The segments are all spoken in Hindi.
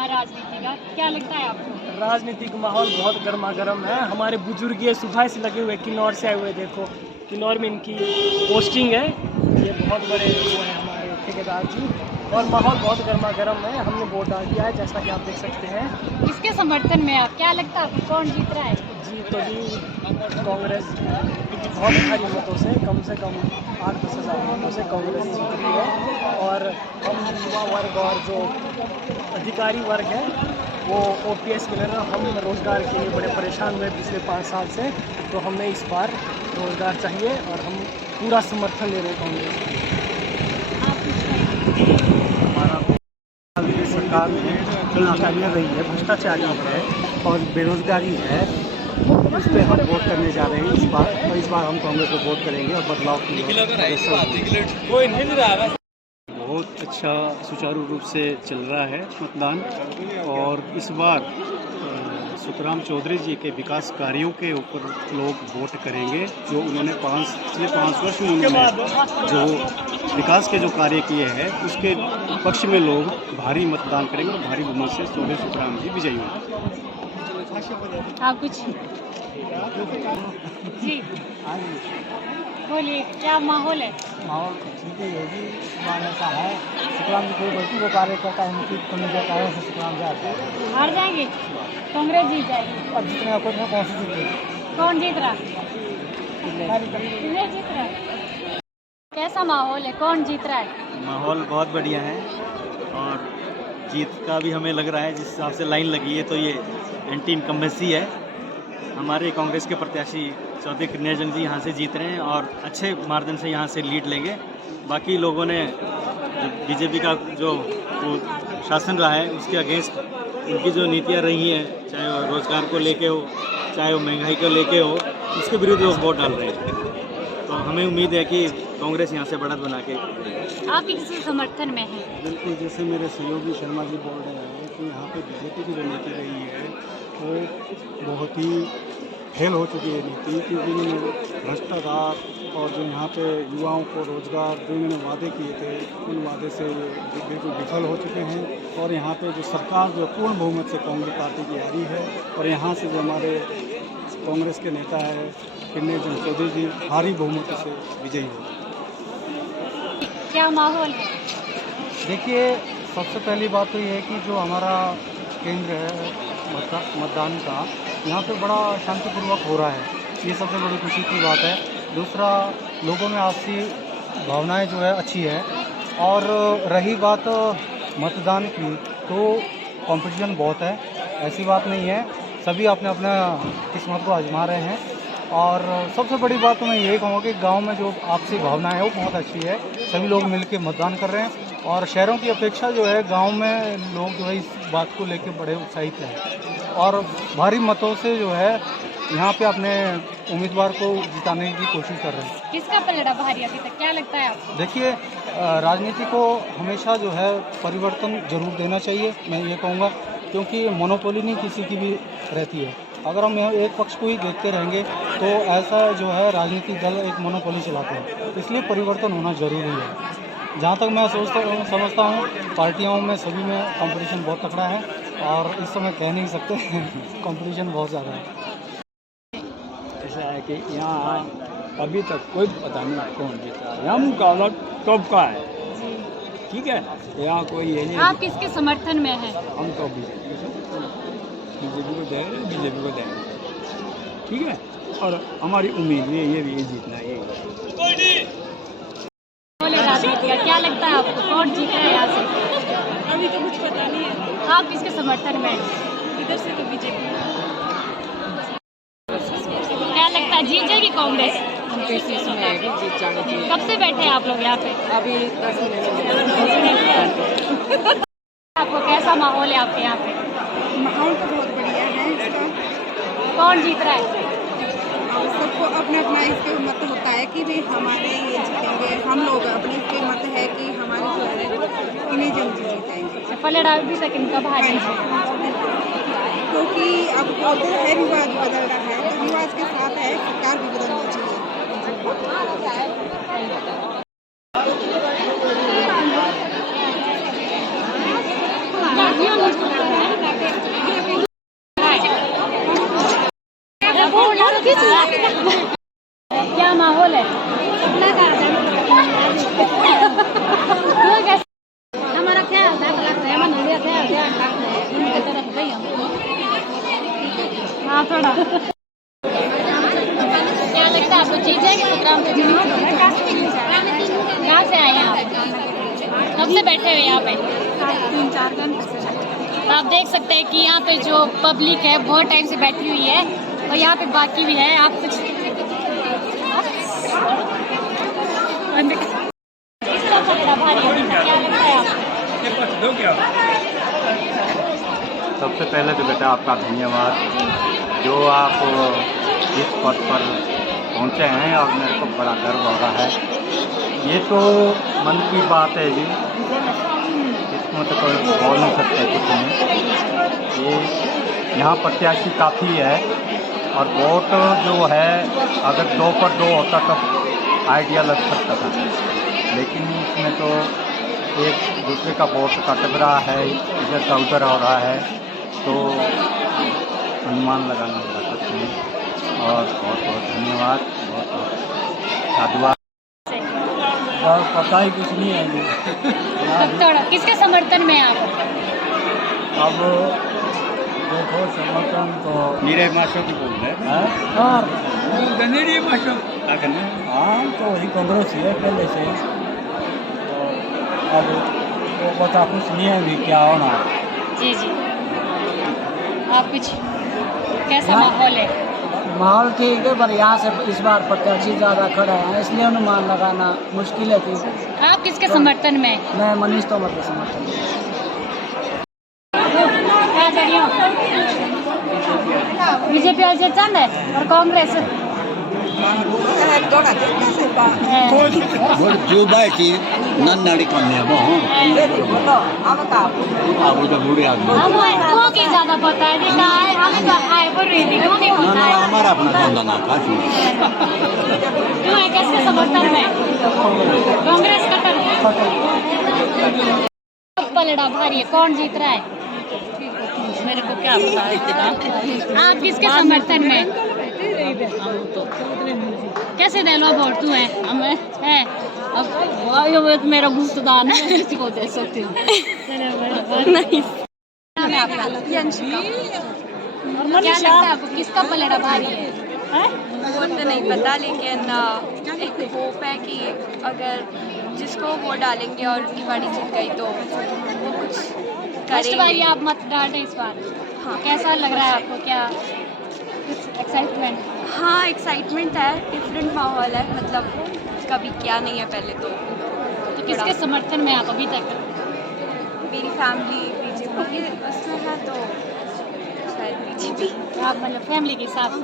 यहाँ राजनीति का, क्या लगता है आपको? राजनीतिक माहौल बहुत गर्मा गर्म है। हमारे बुजुर्ग ये सुबह से लगे हुए, किन्नौर से आए हुए। देखो किन्नौर में इनकी पोस्टिंग है। ये बहुत बड़े वो हैं हमारे ठेकेदार जी, और माहौल बहुत गर्मा गर्म है। हमने वोट डाल दिया है, जैसा कि आप देख सकते हैं। किसके समर्थन में आप, क्या लगता है आपको कौन जीत रहा है? जी तो जी कांग्रेस बहुत भारी मतों से कम 8-10 हज़ार मतों से कांग्रेस जीत रही है। और हम युवा वर्ग और जो अधिकारी वर्ग है वो ओपीएस के लिए, हम रोज़गार के लिए बड़े परेशान हुए पिछले 5 साल से। तो हमें इस बार रोज़गार चाहिए और हम पूरा समर्थन दे रहे हैं कांग्रेस को। हमारा सरकार में नाकामियाँ रही है, भ्रष्टाचारी है और बेरोजगारी है, इस पर हम वोट करने जा रहे हैं इस बार। और इस बार हम कांग्रेस को वोट करेंगे और बदलाव की बहुत अच्छा सुचारू रूप से चल रहा है मतदान। और इस बार सुखराम चौधरी जी के विकास कार्यों के ऊपर लोग वोट करेंगे। जो उन्होंने पिछले 5 वर्ष में उन्होंने जो विकास के जो कार्य किए हैं उसके पक्ष में लोग भारी मतदान करेंगे और भारी बहुमत से चौधरी सुखराम जी विजयी होंगे। हाँ कुछ जी बोलिए, क्या माहौल है? माहौल ठीक ही होगी। ऐसा है सुखराम जी कोई गलती वो कार्य करता है, मुझे तो नहीं जाता है, सुखराम जाता है। हार जाएंगे, कांग्रेस जीत जाएगी। अब जितने कुछ में कौन सी जीत कौन जीत रहा? नहीं जीत रहा। कैसा माहौल है, कौन जीत रहा है? माहौल बहुत बढ़िया है और जीत का भी हमें लग रहा है, जिस हिसाब से लाइन लगी है तो ये एंटी इनकम्बेंसी है। हमारे कांग्रेस के प्रत्याशी चौधरी कृष्ण जंग जी यहाँ से जीत रहे हैं और अच्छे मार्जिन से यहाँ से लीड लेंगे। बाकी लोगों ने बीजेपी का जो शासन रहा है उसके अगेंस्ट उनकी जो नीतियाँ रही हैं, चाहे वो रोज़गार को लेके हो, चाहे वो महंगाई को लेके हो, उसके विरुद्ध लोग वोट डाल रहे हैं। तो हमें उम्मीद है कि कांग्रेस यहाँ से बढ़त बना के। आप किसी समर्थन में हैं? बिल्कुल, जैसे मेरे सहयोगी शर्मा जी बोल रहे हैं कि यहाँ पे बीजेपी की जो नीति रही है वो बहुत ही फेल हो चुकी है नीति, क्योंकि इन्होंने भ्रष्टाचार और जो यहाँ पे युवाओं को रोज़गार जो इन्होंने वादे किए थे उन वादे से बिल्कुल विफल हो चुके हैं। और यहाँ पे जो सरकार जो पूर्ण बहुमत से कांग्रेस पार्टी की आ रही है और यहाँ से जो हमारे कांग्रेस के नेता है कृष्ण जंग चौधरी जी भारी बहुमत से विजयी हो। क्या माहौल है? देखिए, सबसे पहली बात तो ये है कि जो हमारा केंद्र है मतदान का, यहाँ पे बड़ा शांतिपूर्वक हो रहा है, ये सबसे बड़ी खुशी की बात है। दूसरा, लोगों में आपसी भावनाएं जो है अच्छी है। और रही बात मतदान की, तो कंपटीशन बहुत है, ऐसी बात नहीं है, सभी अपने अपना किस्मत को आजमा रहे हैं। और सबसे बड़ी बात तो मैं यही कहूँगा कि गांव में जो आपसी भावना है वो बहुत अच्छी है, सभी लोग मिलकर मतदान कर रहे हैं। और शहरों की अपेक्षा जो है गांव में लोग जो है इस बात को लेकर बड़े उत्साहित हैं और भारी मतों से जो है यहाँ पे अपने उम्मीदवार को जिताने की कोशिश कर रहे हैं। किसका पलड़ा भारी अभी तक, क्या लगता है आपको? देखिए, राजनीति को हमेशा जो है परिवर्तन जरूर देना चाहिए, मैं ये कहूँगा, क्योंकि मोनोपोली नहीं किसी की भी रहती है। अगर हम एक पक्ष को ही देखते रहेंगे तो ऐसा जो है राजनीतिक दल एक मोनोपोली चलाते हैं, इसलिए परिवर्तन होना ज़रूरी है। जहाँ तक मैं समझता हूँ पार्टियों में सभी में कंपटीशन बहुत तगड़ा है और इस समय कह नहीं सकते कंपटीशन बहुत ज़्यादा है। ऐसा है कि यहाँ अभी तक कोई पता नहीं कौन जीता है, यहाँ मुकाबला कब का है, ठीक है। यहाँ कोई ये नहीं। आप किसके समर्थन में हैं? हम तो बीजेपी को देंगे, बीजेपी को देंगे, ठीक है। और हमारी उम्मीद भी ये भी जीतना है। क्या लगता है आपको, कौन जीता है यहाँ से? अभी तो कुछ पता नहीं है। आप किसके समर्थन में हैं? इधर से तो बीजेपी। क्या लगता है, जीत जाएगी कांग्रेस? जीत जानी चाहिए। कब से बैठे हैं आप लोग यहाँ पे? अभी 10 मिनट। आपको कैसा माहौल है आपके यहाँ पे? माहौल तो बहुत बढ़िया है इसका। कौन जीत रहा है? सबको अपना अपना इसके मत होता है कि भाई हमारे ये जीतेंगे, हम लोग अपने इसके मत है कि हमारे जो है इन्हें जंग जीतेंगे। पलड़ा अभी तक इनका भारी है, क्योंकि अब बोलते हैं रिवाज बदल रहा है, तो रिवाज के साथ है सरकार भी बदलनी चाहिए। क्या क्या माहौल है? हमारा ख्याल था उनके तरफ गई हम। हाँ थोड़ा। क्या लगता है आपको जीत जाएंगे प्रोग्राम पे? कहाँ से आए हैं आप? कब से बैठे हुए यहाँ पे? 3-4 घंटे से। आप देख सकते हैं कि यहाँ पे जो पब्लिक है बहुत टाइम से बैठी हुई है और यहाँ पे बाकी भी है। आप कुछ क्या लगता है आपको? सबसे पहले तो बेटा आपका धन्यवाद जो आप इस पद पर पहुँचे हैं और मेरे को बड़ा गर्व हो रहा है। ये तो मन की बात है जी, इसमें तो कोई बोल नहीं सकते कुछ नहीं। ये यहाँ प्रत्याशी काफ़ी है और वोट जो है अगर 2 पर 2 होता तो आइडिया लग सकता था, लेकिन इसमें तो एक दूसरे का वोट का टकरा है, इधर का उधर हो रहा है, तो अनुमान लगाना बड़ा कठिन है। और बहुत बहुत धन्यवाद, बहुत बहुत साधुवाद। और पता ही कुछ नहीं है जी। थोड़ा किसके समर्थन में आप? अब देखो समर्थन तो नीरज मास्टर की बोल रहे हैं। हाँ तो वही कांग्रेस ही है पहले से। और अब वो पता कुछ नहीं है भी क्या होना है। जी जी, आप कुछ कैसा माहौल है? माहौल ठीक है, पर यहाँ से इस बार प्रत्याशी ज़्यादा खड़ा है, इसलिए अनुमान लगाना मुश्किल है। कि आप किसके समर्थन में? मैं मनीष तोमर के समर्थन में। बीजेपी आज चंद है और कांग्रेस हमको की ज्यादा पता है जी, कहाँ है हमें तो आए पर रही थी, क्यों नहीं पता है? हमारा अपना क्यों है, किसके समर्थन में? कांग्रेस का तरफ पलड़ा भारी है, कौन जीत रहा है? मेरे को क्या पता है? आप किसके समर्थन में? कैसे दे लो वोट तू है? हमें है अब मेरा गुस्तदान है, किसी को दे सकती हूँ। नहीं क्या लगता है आपको किसका पलड़ा भारी है? वो तो नहीं पता, लेकिन एक होप है कि अगर जिसको वो डालेंगे और उनकी पार्टी जीत गई तो वो कुछ फर्स्ट बार करेंगे। आप मत डालें इस बार। हाँ, कैसा लग रहा है आपको? क्या कुछ एक्साइटमेंट? हाँ, एक्साइटमेंट है, डिफरेंट माहौल है, मतलब कभी क्या नहीं है पहले तो किसके समर्थन में आप अभी तक? मेरी फैमिली बीजेपी उसमें है तो शायद बीजेपी। आप मतलब फैमिली के हिसाब से?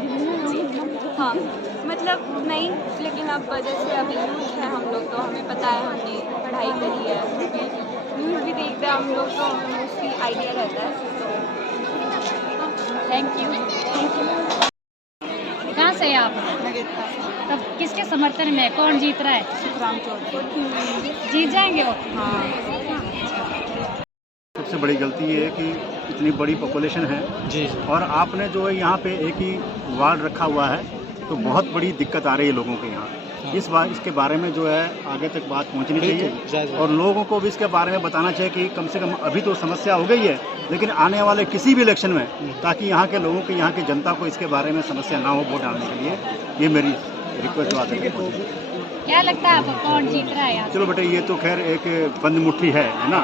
हाँ मतलब नहीं, लेकिन अब जैसे अभी यूथ है हम लोग, तो हमें पता है, हमने पढ़ाई करी है, न्यूज़ भी देखते हैं हम लोग, तो हमें मोस्टली आइडिया रहता है। Thank you. कहाँ से हैं आप? तब किसके समर्थन में? कौन जीत रहा है? जीत जाएंगे वो? हाँ। सबसे बड़ी गलती ये है कि इतनी बड़ी पॉपुलेशन है जी और आपने जो है यहाँ पे एक ही वार्ड रखा हुआ है, तो बहुत बड़ी दिक्कत आ रही है लोगों के यहाँ। इस बार इसके बारे में जो है आगे तक बात पहुँचनी चाहिए और लोगों को भी इसके बारे में बताना चाहिए कि कम से कम अभी तो समस्या हो गई है, लेकिन आने वाले किसी भी इलेक्शन में ताकि यहाँ के लोगों को, यहाँ की जनता को इसके बारे में समस्या ना हो वोट डालने के लिए, ये मेरी रिक्वेस्ट बात है। क्या लगता है आपको कौन जीत रहा है यहाँ? चलो बेटे, ये तो खैर एक बंद मुट्ठी है ना,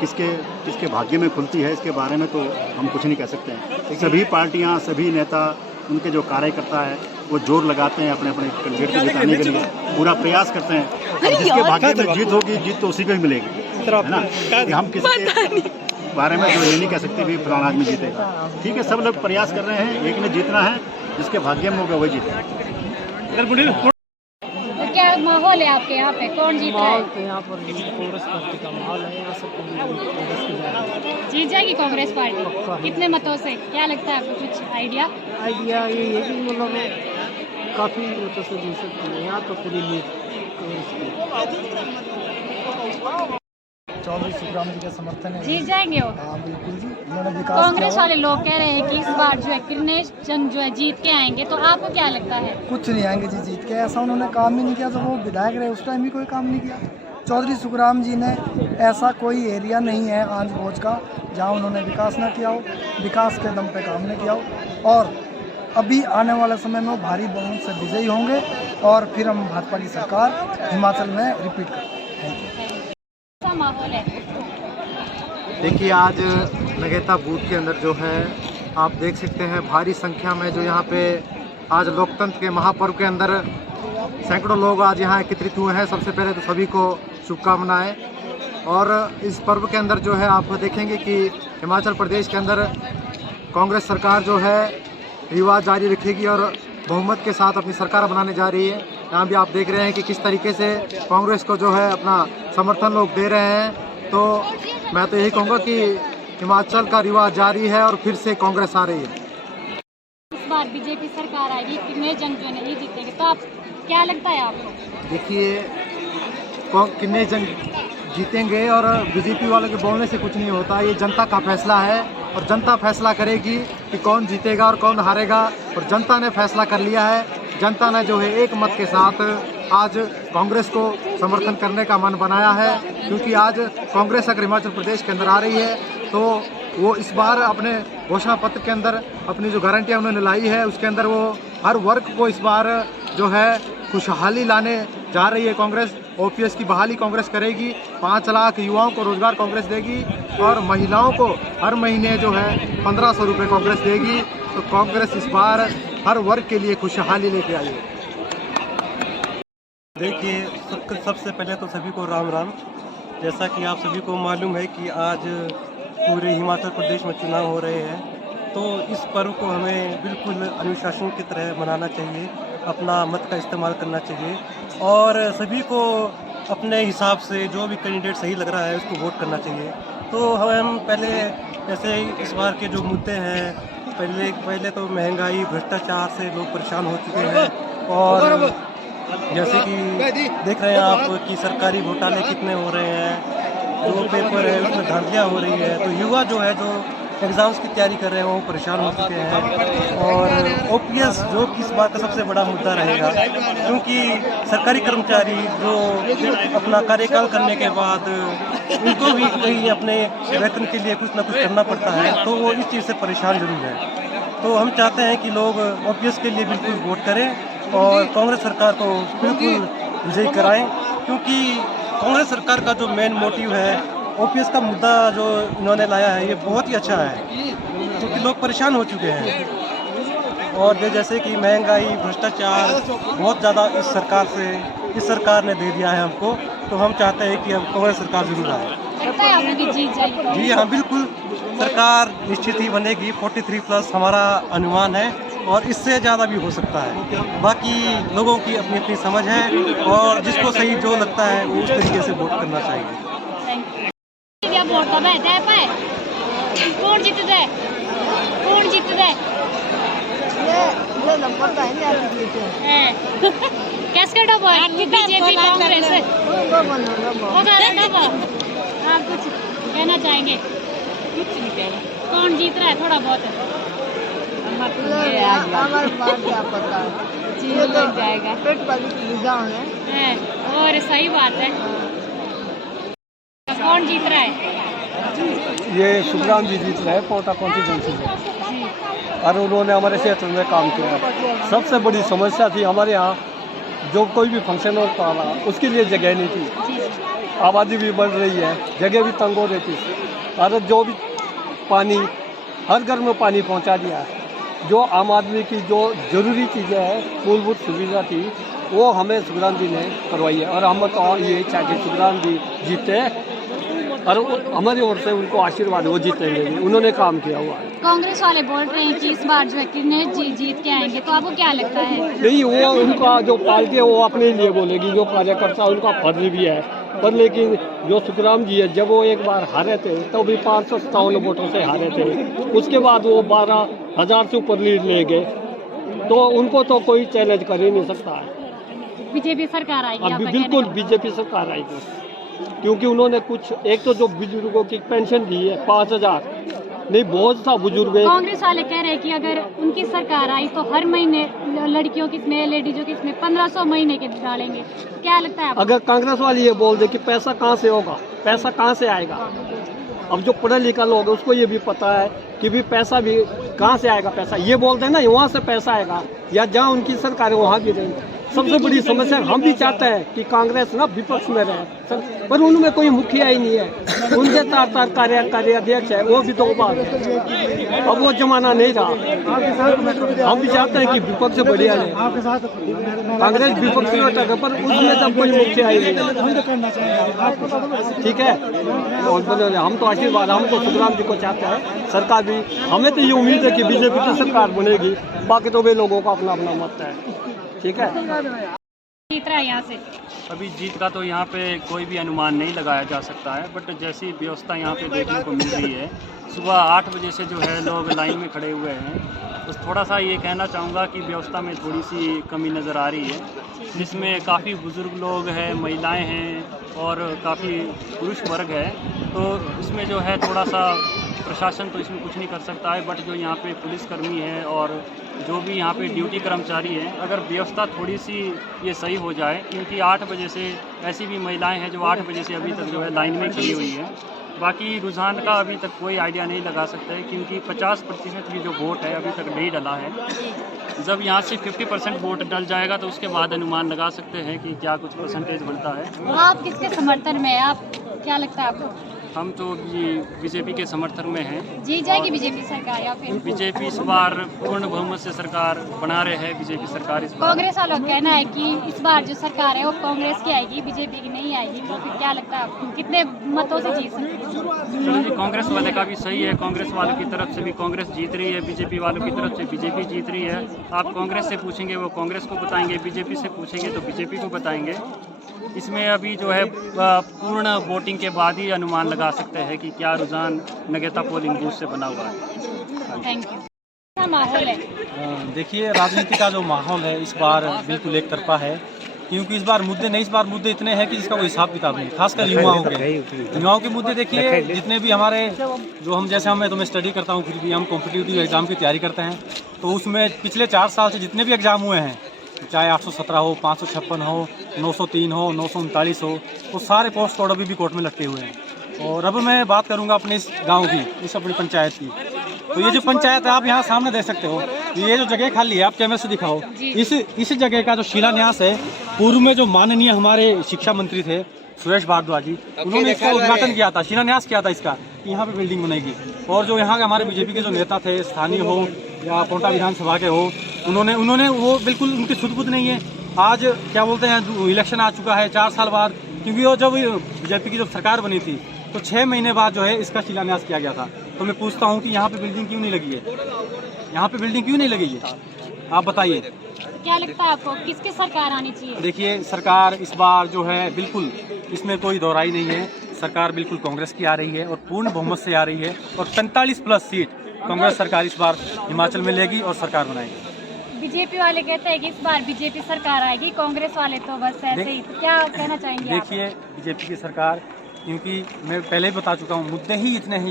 किसके भाग्य में खुलती है इसके बारे में तो हम कुछ नहीं कह सकते हैं। सभी पार्टियां, सभी नेता, उनके जो कार्यकर्ता है वो जोर लगाते हैं अपने अपने कैंडिडेट को जिताने के लिए, पूरा प्रयास करते हैं। और जिसके भाग्य में जीत होगी, जीत तो उसी को ही मिलेगी, है ना। कि हम किसी के बारे में जो ये नहीं कह सकते भी फलाना आदमी जीतेगा। ठीक है, सब लोग प्रयास कर रहे हैं, एक ने जीतना है, जिसके भाग्य में होगा वही जीतेगा। तो क्या माहौल है आपके यहाँ पे? कौन जीत रहा है? यहाँ पर कांग्रेस पार्टी का माहौल है, यहाँ से जीत जाएगी कांग्रेस पार्टी? कितने मतों से? क्या लगता है आपको? कुछ आइडिया? आइडिया ये है कि मतलब काफ़ी मतों से जीत सकती है यहाँ तो पूरी लीड कांग्रेस की। चौधरी सुखराम जी का समर्थन है। जीत जाएंगे वो? हाँ बिल्कुल जी, उन्होंने विकास कांग्रेस वाले लोग कह रहे हैं कि इस बार जो है किरनेश चंद जो है जीत के आएंगे, तो आपको क्या लगता है? कुछ नहीं आएंगे जी जीत के, ऐसा उन्होंने काम ही नहीं किया। जब वो विधायक रहे उस टाइम भी कोई काम नहीं किया। चौधरी सुखराम जी ने ऐसा कोई एरिया नहीं है आंज भोज का जहाँ उन्होंने विकास ना किया हो, विकास के दम पे काम नहीं किया हो। और अभी आने वाले समय में वो भारी बहुमत से विजयी होंगे और फिर हम भाजपा की सरकार हिमाचल में रिपीट करेंगे। कैसा माहौल है? देखिए आज नगेता बूथ के अंदर जो है आप देख सकते हैं भारी संख्या में जो यहाँ पे आज लोकतंत्र के महापर्व के अंदर सैकड़ों लोग आज यहाँ एकत्रित हुए हैं। सबसे पहले तो सभी को शुभकामनाएं। और इस पर्व के अंदर जो है आप देखेंगे कि हिमाचल प्रदेश के अंदर कांग्रेस सरकार जो है रिवाज जारी रखेगी और बहुमत के साथ अपनी सरकार बनाने जा रही है। यहाँ भी आप देख रहे हैं कि किस तरीके से कांग्रेस को जो है अपना समर्थन लोग दे रहे हैं। तो मैं तो यही कहूँगा कि हिमाचल का रिवाज जारी है और फिर से कांग्रेस आ रही है। इस बार बीजेपी सरकार आएगी, किरनेश चंद जो है नहीं जीतेंगे, तो आप क्या लगता है आपको? देखिए किरनेश चंद जीतेंगे और बीजेपी वालों के बोलने से कुछ नहीं होता। ये जनता का फैसला है और जनता फैसला करेगी कि कौन जीतेगा और कौन हारेगा। और जनता ने फैसला कर लिया है। जनता ने जो है एक मत के साथ आज कांग्रेस को समर्थन करने का मन बनाया है, क्योंकि आज कांग्रेस अगर हिमाचल प्रदेश के अंदर आ रही है तो वो इस बार अपने घोषणा पत्र के अंदर अपनी जो गारंटियाँ उन्होंने लाई है उसके अंदर वो हर वर्ग को इस बार जो है खुशहाली लाने जा रही है। कांग्रेस ओपीएस की बहाली कांग्रेस करेगी, 5 लाख युवाओं को रोजगार कांग्रेस देगी और महिलाओं को हर महीने जो है 1500 रुपये कांग्रेस देगी। तो कांग्रेस इस बार हर वर्ग के लिए खुशहाली लेके आई है। देखिए सबसे पहले तो सभी को राम राम। जैसा कि आप सभी को मालूम है कि आज पूरे हिमाचल प्रदेश में चुनाव हो रहे हैं, तो इस पर्व को हमें बिल्कुल अनुशासन की तरह मनाना चाहिए, अपना मत का इस्तेमाल करना चाहिए और सभी को अपने हिसाब से जो भी कैंडिडेट सही लग रहा है उसको वोट करना चाहिए। तो हम पहले जैसे इस बार के जो मुद्दे हैं, पहले तो महंगाई, भ्रष्टाचार से लोग परेशान हो चुके हैं और जैसे कि देख रहे हैं आप कि सरकारी घोटाले कितने हो रहे हैं, जो पेपर है उसमें धांधलियाँ हो रही है। तो युवा जो है जो एग्ज़ाम्स की तैयारी कर रहे हैं वो परेशान हो चुके हैं। और ओपीएस जो कि इस बात का सबसे बड़ा मुद्दा रहेगा, क्योंकि सरकारी कर्मचारी जो अपना कार्यकाल करने के बाद उनको भी कहीं अपने वेतन के लिए कुछ ना कुछ करना पड़ता है, तो वो इस चीज़ से परेशान जरूर है। तो हम चाहते हैं कि लोग ओपीएस के लिए बिल्कुल वोट करें और कांग्रेस सरकार को बिल्कुल विजयी कराएं, क्योंकि कांग्रेस सरकार का जो मेन मोटिव है ओपीएस का मुद्दा जो इन्होंने लाया है ये बहुत ही अच्छा है, क्योंकि लोग परेशान हो चुके हैं। और जैसे कि महंगाई, भ्रष्टाचार बहुत ज़्यादा इस सरकार ने दे दिया है हमको, तो हम चाहते हैं कि अब कांग्रेस सरकार जरूर आए। लगता है आपको कि जीत जाएगी? जी हाँ बिल्कुल, सरकार निश्चित ही बनेगी। 43+ हमारा अनुमान है और इससे ज़्यादा भी हो सकता है। बाकी लोगों की अपनी अपनी समझ है और जिसको सही जो लगता है वो उस तरीके से वोट करना चाहिए। वोट तो मैं दे पाए कौन जीत दे ये नंबर का है कैसे डबो बीजेपी कांग्रेस आप कुछ कहना चाहेंगे? कुछ नहीं कहना। कौन जीत रहा है? थोड़ा बहुत हमारे बात क्या पता है, ये लग जाएगा पेट वाली सुविधा है। और सही बात है। कौन जीत रहा है? ये सुखराम जी जीत रहे हैं पोटा कॉन्स्टिट्यूंसी से और उन्होंने हमारे क्षेत्र में काम किया। सबसे बड़ी समस्या थी हमारे यहाँ, जो कोई भी फंक्शन होता था उसके लिए जगह नहीं थी, आबादी भी बढ़ रही है, जगह भी तंग हो रही थी और जो भी पानी हर घर में पानी पहुँचा दिया है। जो आम आदमी की जो ज़रूरी चीज़ें हैं, मूलभूत सुविधा थी, वो हमें सुखराम जी ने करवाई है और हम तो ये चाहते सुखराम जी जीते और हमारी ओर से उनको आशीर्वाद, वो जीतेंगे, उन्होंने काम किया हुआ है। कांग्रेस वाले बोल रहे हैं कि इस बार जो है किरनेश जी जीत के आएंगे, तो आपको क्या लगता है? नहीं, वो उनका जो पार्टी है वो अपने लिए बोलेगी, जो कार्यकर्ता उनका फर्ज भी है, पर लेकिन जो सुखराम जी है जब वो एक बार हारे थे तो भी 557 वोटों से हारे थे, उसके बाद वो 12,000 से ऊपर लीड ले गए, तो उनको तो कोई चैलेंज कर ही नहीं सकता है। बीजेपी सरकार आएगी? बिल्कुल बीजेपी सरकार आएगी। क्योंकि उन्होंने कुछ, एक तो जो बुजुर्गों की पेंशन दी है 5,000, नहीं बहुत सा बुजुर्ग है। कांग्रेस वाले कह रहे हैं कि अगर उनकी सरकार आई तो हर महीने लड़कियों की इसमें, लेडीजों की इसमें 1500 महीने के डालेंगे। क्या लगता है आपको? अगर कांग्रेस वाले ये बोल दे कि पैसा कहाँ से होगा, पैसा कहाँ से आएगा, अब जो पढ़ा लिखा लोग है उसको ये भी पता है कि भी पैसा भी कहाँ से आएगा, पैसा ये बोलते हैं ना वहाँ से पैसा आएगा या जहाँ उनकी सरकार है वहाँ भी देंगे। सबसे बड़ी समस्या हम भी चाहते हैं कि कांग्रेस ना विपक्ष में रहे, पर उनमें कोई मुखिया ही नहीं है, उनके 4 कार्याध्यक्ष है, वो भी 2 बार, अब वो जमाना नहीं रहा। हम भी चाहते हैं कि विपक्ष बढ़िया है, कांग्रेस विपक्ष में है, पर उसमें जब कोई मुखिया ही नहीं है, ठीक है। और हम तो आशीर्वाद, हम तो सुखराम जी को चाहते हैं, सरकार भी, हमें तो ये उम्मीद है कि बीजेपी की सरकार बनेगी, बाकी तो वे लोगों का अपना अपना मत है, ठीक है। जीत रहा है यहाँ से? अभी जीत का तो यहाँ पे कोई भी अनुमान नहीं लगाया जा सकता है, बट जैसी व्यवस्था यहाँ पे देखने को मिल रही है, सुबह 8 बजे से जो है लोग लाइन में खड़े हुए हैं। बस थोड़ा सा ये कहना चाहूँगा कि व्यवस्था में थोड़ी सी कमी नज़र आ रही है, जिसमें काफ़ी बुज़ुर्ग लोग हैं, महिलाएं हैं और काफ़ी पुरुष वर्ग है, तो इसमें जो है थोड़ा सा प्रशासन तो इसमें कुछ नहीं कर सकता है, बट जो यहाँ पे पुलिसकर्मी है और जो भी यहाँ पे ड्यूटी कर्मचारी हैं, अगर व्यवस्था थोड़ी सी ये सही हो जाए, क्योंकि 8 बजे से ऐसी भी महिलाएं हैं जो 8 बजे से अभी तक जो है लाइन में खड़ी हुई है। बाकी रुझान का अभी तक कोई आइडिया नहीं लगा सकते हैं, क्योंकि 50% की जो वोट है अभी तक नहीं डला है। जब यहाँ से 50% वोट डल जाएगा तो उसके बाद अनुमान लगा सकते हैं कि क्या कुछ परसेंटेज बनता है। आप किसके समर्थन में है? आप क्या लगता है आपको? हम तो बीजेपी के समर्थन में हैं। जीत जाएगी बीजेपी सरकार या फिर? बीजेपी इस बार पूर्ण बहुमत से सरकार बना रहे हैं, बीजेपी सरकार इस बार। कांग्रेस वालों का कहना है कि इस बार जो सरकार है वो कांग्रेस की आएगी, बीजेपी की नहीं आएगी, तो फिर क्या लगता है आपको कितने मतों से जीत सकते हैं? चलो जी, कांग्रेस वाले का भी सही है, कांग्रेस वालों की तरफ से भी कांग्रेस जीत रही है, बीजेपी वालों की तरफ से बीजेपी जीत रही है। आप कांग्रेस से पूछेंगे वो कांग्रेस को बताएंगे, बीजेपी से पूछेंगे तो बीजेपी को बताएंगे। इसमें अभी जो है पूर्ण वोटिंग के बाद ही अनुमान लगा सकते हैं कि क्या रुझान नगेता पोलिंग बूथ से बना हुआ है। Thank you. क्या माहौल है? देखिए, राजनीति का जो माहौल है इस बार बिल्कुल एक तरफा है, क्योंकि इस बार मुद्दे नहीं, इस बार मुद्दे इतने हैं कि जिसका कोई हिसाब किताब नहीं, खासकर युवाओं के मुद्दे। देखिए, जितने भी हमारे जो हम जैसे मैं तो मैं स्टडी करता हूँ, फिर भी हम कॉम्पिटिटिव एग्जाम की तैयारी करते हैं, तो उसमें पिछले 4 साल से जितने भी एग्जाम हुए हैं, चाहे 817 हो, 556 हो, 903 हो, 939 हो, वो सारे पोस्ट कोड अभी भी कोर्ट में लटके हुए हैं। और अब मैं बात करूंगा अपने इस गांव की, इस अपनी पंचायत की। तो ये जो पंचायत है आप यहाँ सामने देख सकते हो, ये जो जगह खाली है, आप कैमरे से दिखाओ, इस जगह का जो शिलान्यास है, पूर्व में जो माननीय हमारे शिक्षा मंत्री थे सुरेश भारद्वाज जी, उन्होंने इसका उद्घाटन किया था, शिलान्यास किया था इसका, यहाँ पे बिल्डिंग बनेगी। और जो यहाँ के हमारे बीजेपी के जो नेता थे, स्थानीय हो या कोटा विधानसभा के हो, उन्होंने वो बिल्कुल उनकी सुध-बुध नहीं है। आज क्या बोलते हैं, इलेक्शन आ चुका है 4 साल बाद, क्योंकि वो जब बीजेपी की जब सरकार बनी थी तो 6 महीने बाद जो है इसका शिलान्यास किया गया था। तो मैं पूछता हूँ कि यहाँ पे बिल्डिंग क्यों नहीं लगी है, यहाँ पे बिल्डिंग क्यों नहीं लगी है, आप बताइए। क्या लगता है आपको किसकी सरकार आनी चाहिए? देखिए, सरकार इस बार जो है बिल्कुल, इसमें कोई दोहराई नहीं है, सरकार बिल्कुल कांग्रेस की आ रही है और पूर्ण बहुमत से आ रही है, और 45+ सीट कांग्रेस सरकार इस बार हिमाचल में लेगी और सरकार बनाएगी। बीजेपी वाले कहते हैं कि इस बार बीजेपी सरकार आएगी, कांग्रेस वाले तो बस ऐसे ही, तो क्या कहना चाहेंगे? देखिए, बीजेपी की सरकार, क्योंकि मैं पहले ही बता चुका हूँ, मुद्दे ही इतने हैं,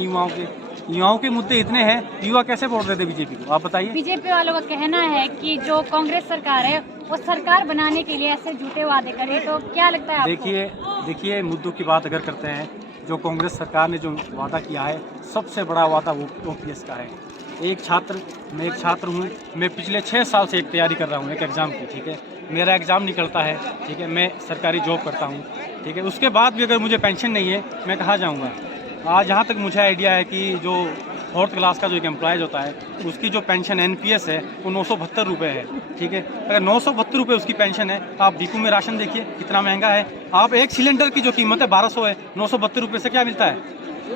युवाओं के मुद्दे इतने हैं, युवा कैसे वोट देते बीजेपी को, आप बताइए। बीजेपी वालों का कहना है कि जो कांग्रेस सरकार है वो सरकार बनाने के लिए ऐसे झूठे वादे करे, तो क्या लगता है आपको? देखिए, मुद्दों की बात अगर करते हैं, जो कांग्रेस सरकार ने जो वादा किया है, सबसे बड़ा वादा वो OPS का है। मैं एक छात्र हूँ, मैं पिछले 6 साल से एक तैयारी कर रहा हूँ एक एग्ज़ाम की, ठीक है, मेरा एग्ज़ाम निकलता है, ठीक है, मैं सरकारी जॉब करता हूँ, ठीक है, उसके बाद भी अगर मुझे पेंशन नहीं है, मैं कहाँ जाऊँगा। आज जहाँ तक मुझे आइडिया है कि जो 4th क्लास का जो एक एम्प्लॉयज़ होता है, उसकी जो पेंशन NPS है वो 972 रुपये है, ठीक है। अगर 972 रुपये उसकी पेंशन है, आप डिपो में राशन देखिए कितना महंगा है। आप एक सिलेंडर की जो कीमत है 1200 है, 972 रुपये से क्या मिलता है?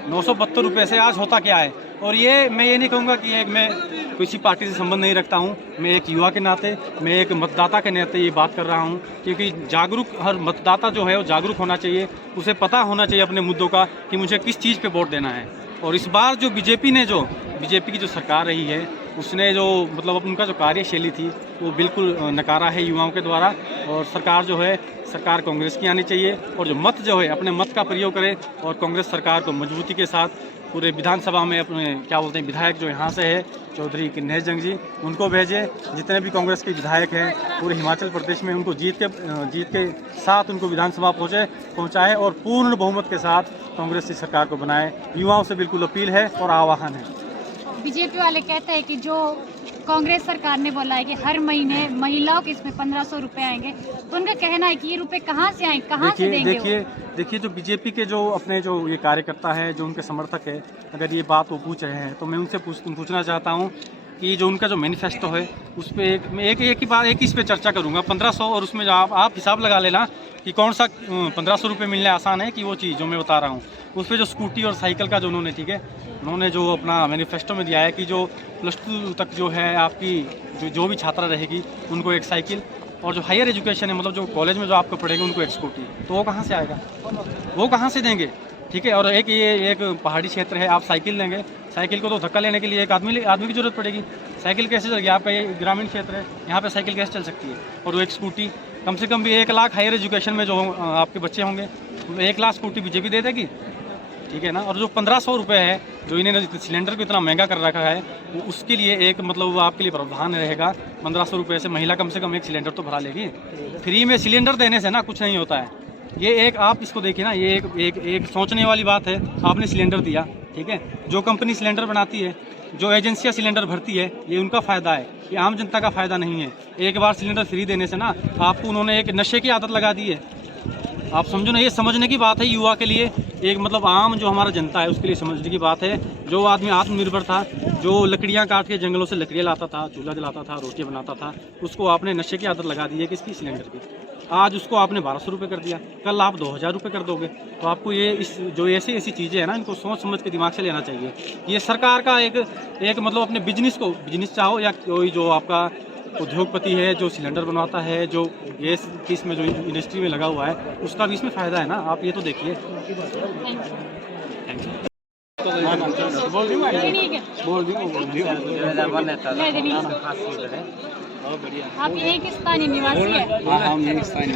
972 रुपये से आज होता क्या है। और ये मैं ये नहीं कहूँगा कि मैं किसी पार्टी से संबंध नहीं रखता हूँ, मैं एक युवा के नाते, मैं एक मतदाता के नाते ये बात कर रहा हूँ, क्योंकि जागरूक हर मतदाता जो है वो जागरूक होना चाहिए, उसे पता होना चाहिए अपने मुद्दों का कि मुझे किस चीज़ पे वोट देना है। और इस बार जो बीजेपी की जो सरकार रही है, उसने जो मतलब उनका जो कार्यशैली थी वो बिल्कुल नकारा है युवाओं के द्वारा। और सरकार जो है सरकार कांग्रेस की आनी चाहिए और जो मत जो है अपने मत का प्रयोग करे और कांग्रेस सरकार को मजबूती के साथ पूरे विधानसभा में अपने क्या बोलते हैं विधायक जो यहाँ से है चौधरी किन्नैर जंग जी उनको भेजे। जितने भी कांग्रेस के विधायक हैं पूरे हिमाचल प्रदेश में उनको जीत के साथ उनको विधानसभा पहुँचाए और पूर्ण बहुमत के साथ कांग्रेस की सरकार को बनाए। युवाओं से बिल्कुल अपील है और आह्वान है। बीजेपी वाले कहते हैं कि जो कांग्रेस सरकार ने बोला है कि हर महीने महिलाओं के इसमें 1500 रुपए आएंगे, तो उनका कहना है कि ये रुपए कहाँ से आएंगे, कहाँ से देंगे? देखिए जो बीजेपी के जो अपने जो ये कार्यकर्ता है जो उनके समर्थक है अगर ये बात वो पूछ रहे हैं तो मैं उनसे पूछना चाहता हूँ कि जो उनका जो मैनिफेस्टो है उस पर मैं एक ही इस पे चर्चा करूँगा 1500 और उसमें जो आप हिसाब लगा लेना कि कौन सा 1500 रुपये मिलने आसान है कि वो चीज़ जो मैं बता रहा हूँ उस पर जो स्कूटी और साइकिल का जो उन्होंने ठीक है उन्होंने जो अपना मैनिफेस्टो में दिया है कि जो +2 तक जो है आपकी जो भी छात्रा रहेगी उनको एक साइकिल और जो हायर एजुकेशन है मतलब जो कॉलेज में जो आपको पढ़ेगा उनको एक स्कूटी, तो वो कहाँ से आएगा, वो कहाँ से देंगे? ठीक है। और एक पहाड़ी क्षेत्र है, आप साइकिल लेंगे, साइकिल को तो धक्का लेने के लिए एक आदमी की ज़रूरत पड़ेगी। साइकिल कैसे चलेगी? आपका ये ग्रामीण क्षेत्र है, यहाँ पे साइकिल कैसे चल सकती है? और वो एक स्कूटी कम से कम भी 1 लाख हायर एजुकेशन में जो आपके बच्चे होंगे 1 लाख स्कूटी बीजेपी दे देगी, ठीक है ना। और जो 1500 रुपये है जो इन्होंने सिलेंडर को इतना महंगा कर रखा है वो उसके लिए एक मतलब वो आपके लिए प्रावधान रहेगा 1500 रुपये से महिला कम से कम एक सिलेंडर तो भरा लेगी। फ्री में सिलेंडर देने से ना कुछ नहीं होता है। ये एक आप इसको देखिए ना, ये एक सोचने वाली बात है। आपने सिलेंडर दिया, ठीक है, जो कंपनी सिलेंडर बनाती है, जो एजेंसियाँ सिलेंडर भरती है, ये उनका फ़ायदा है, ये आम जनता का फ़ायदा नहीं है। एक बार सिलेंडर फ्री देने से ना आपको उन्होंने एक नशे की आदत लगा दी है। आप समझो ना, ये समझने की बात है युवा के लिए, एक मतलब आम जो हमारा जनता है उसके लिए समझने की बात है। जो आदमी आत्मनिर्भर था, जो लकड़ियाँ काट के जंगलों से लकड़ियाँ लाता था, चूल्हा जलाता था, रोटियाँ बनाता था, उसको आपने नशे की आदत लगा दी है किसकी? सिलेंडर की। आज उसको आपने 1200 रुपये कर दिया, कल आप 2000 रुपये कर दोगे। तो आपको ये जो ऐसी चीज़ें हैं ना इनको सोच समझ के दिमाग से लेना चाहिए। ये सरकार का एक मतलब अपने बिजनेस चाहो या कोई जो आपका उद्योगपति है जो सिलेंडर बनवाता है, जो गैस की इसमें जो इंडस्ट्री में लगा हुआ है उसका भी इसमें फ़ायदा है ना। आप ये तो देखिए। आप यही के स्थानीय निवासी है?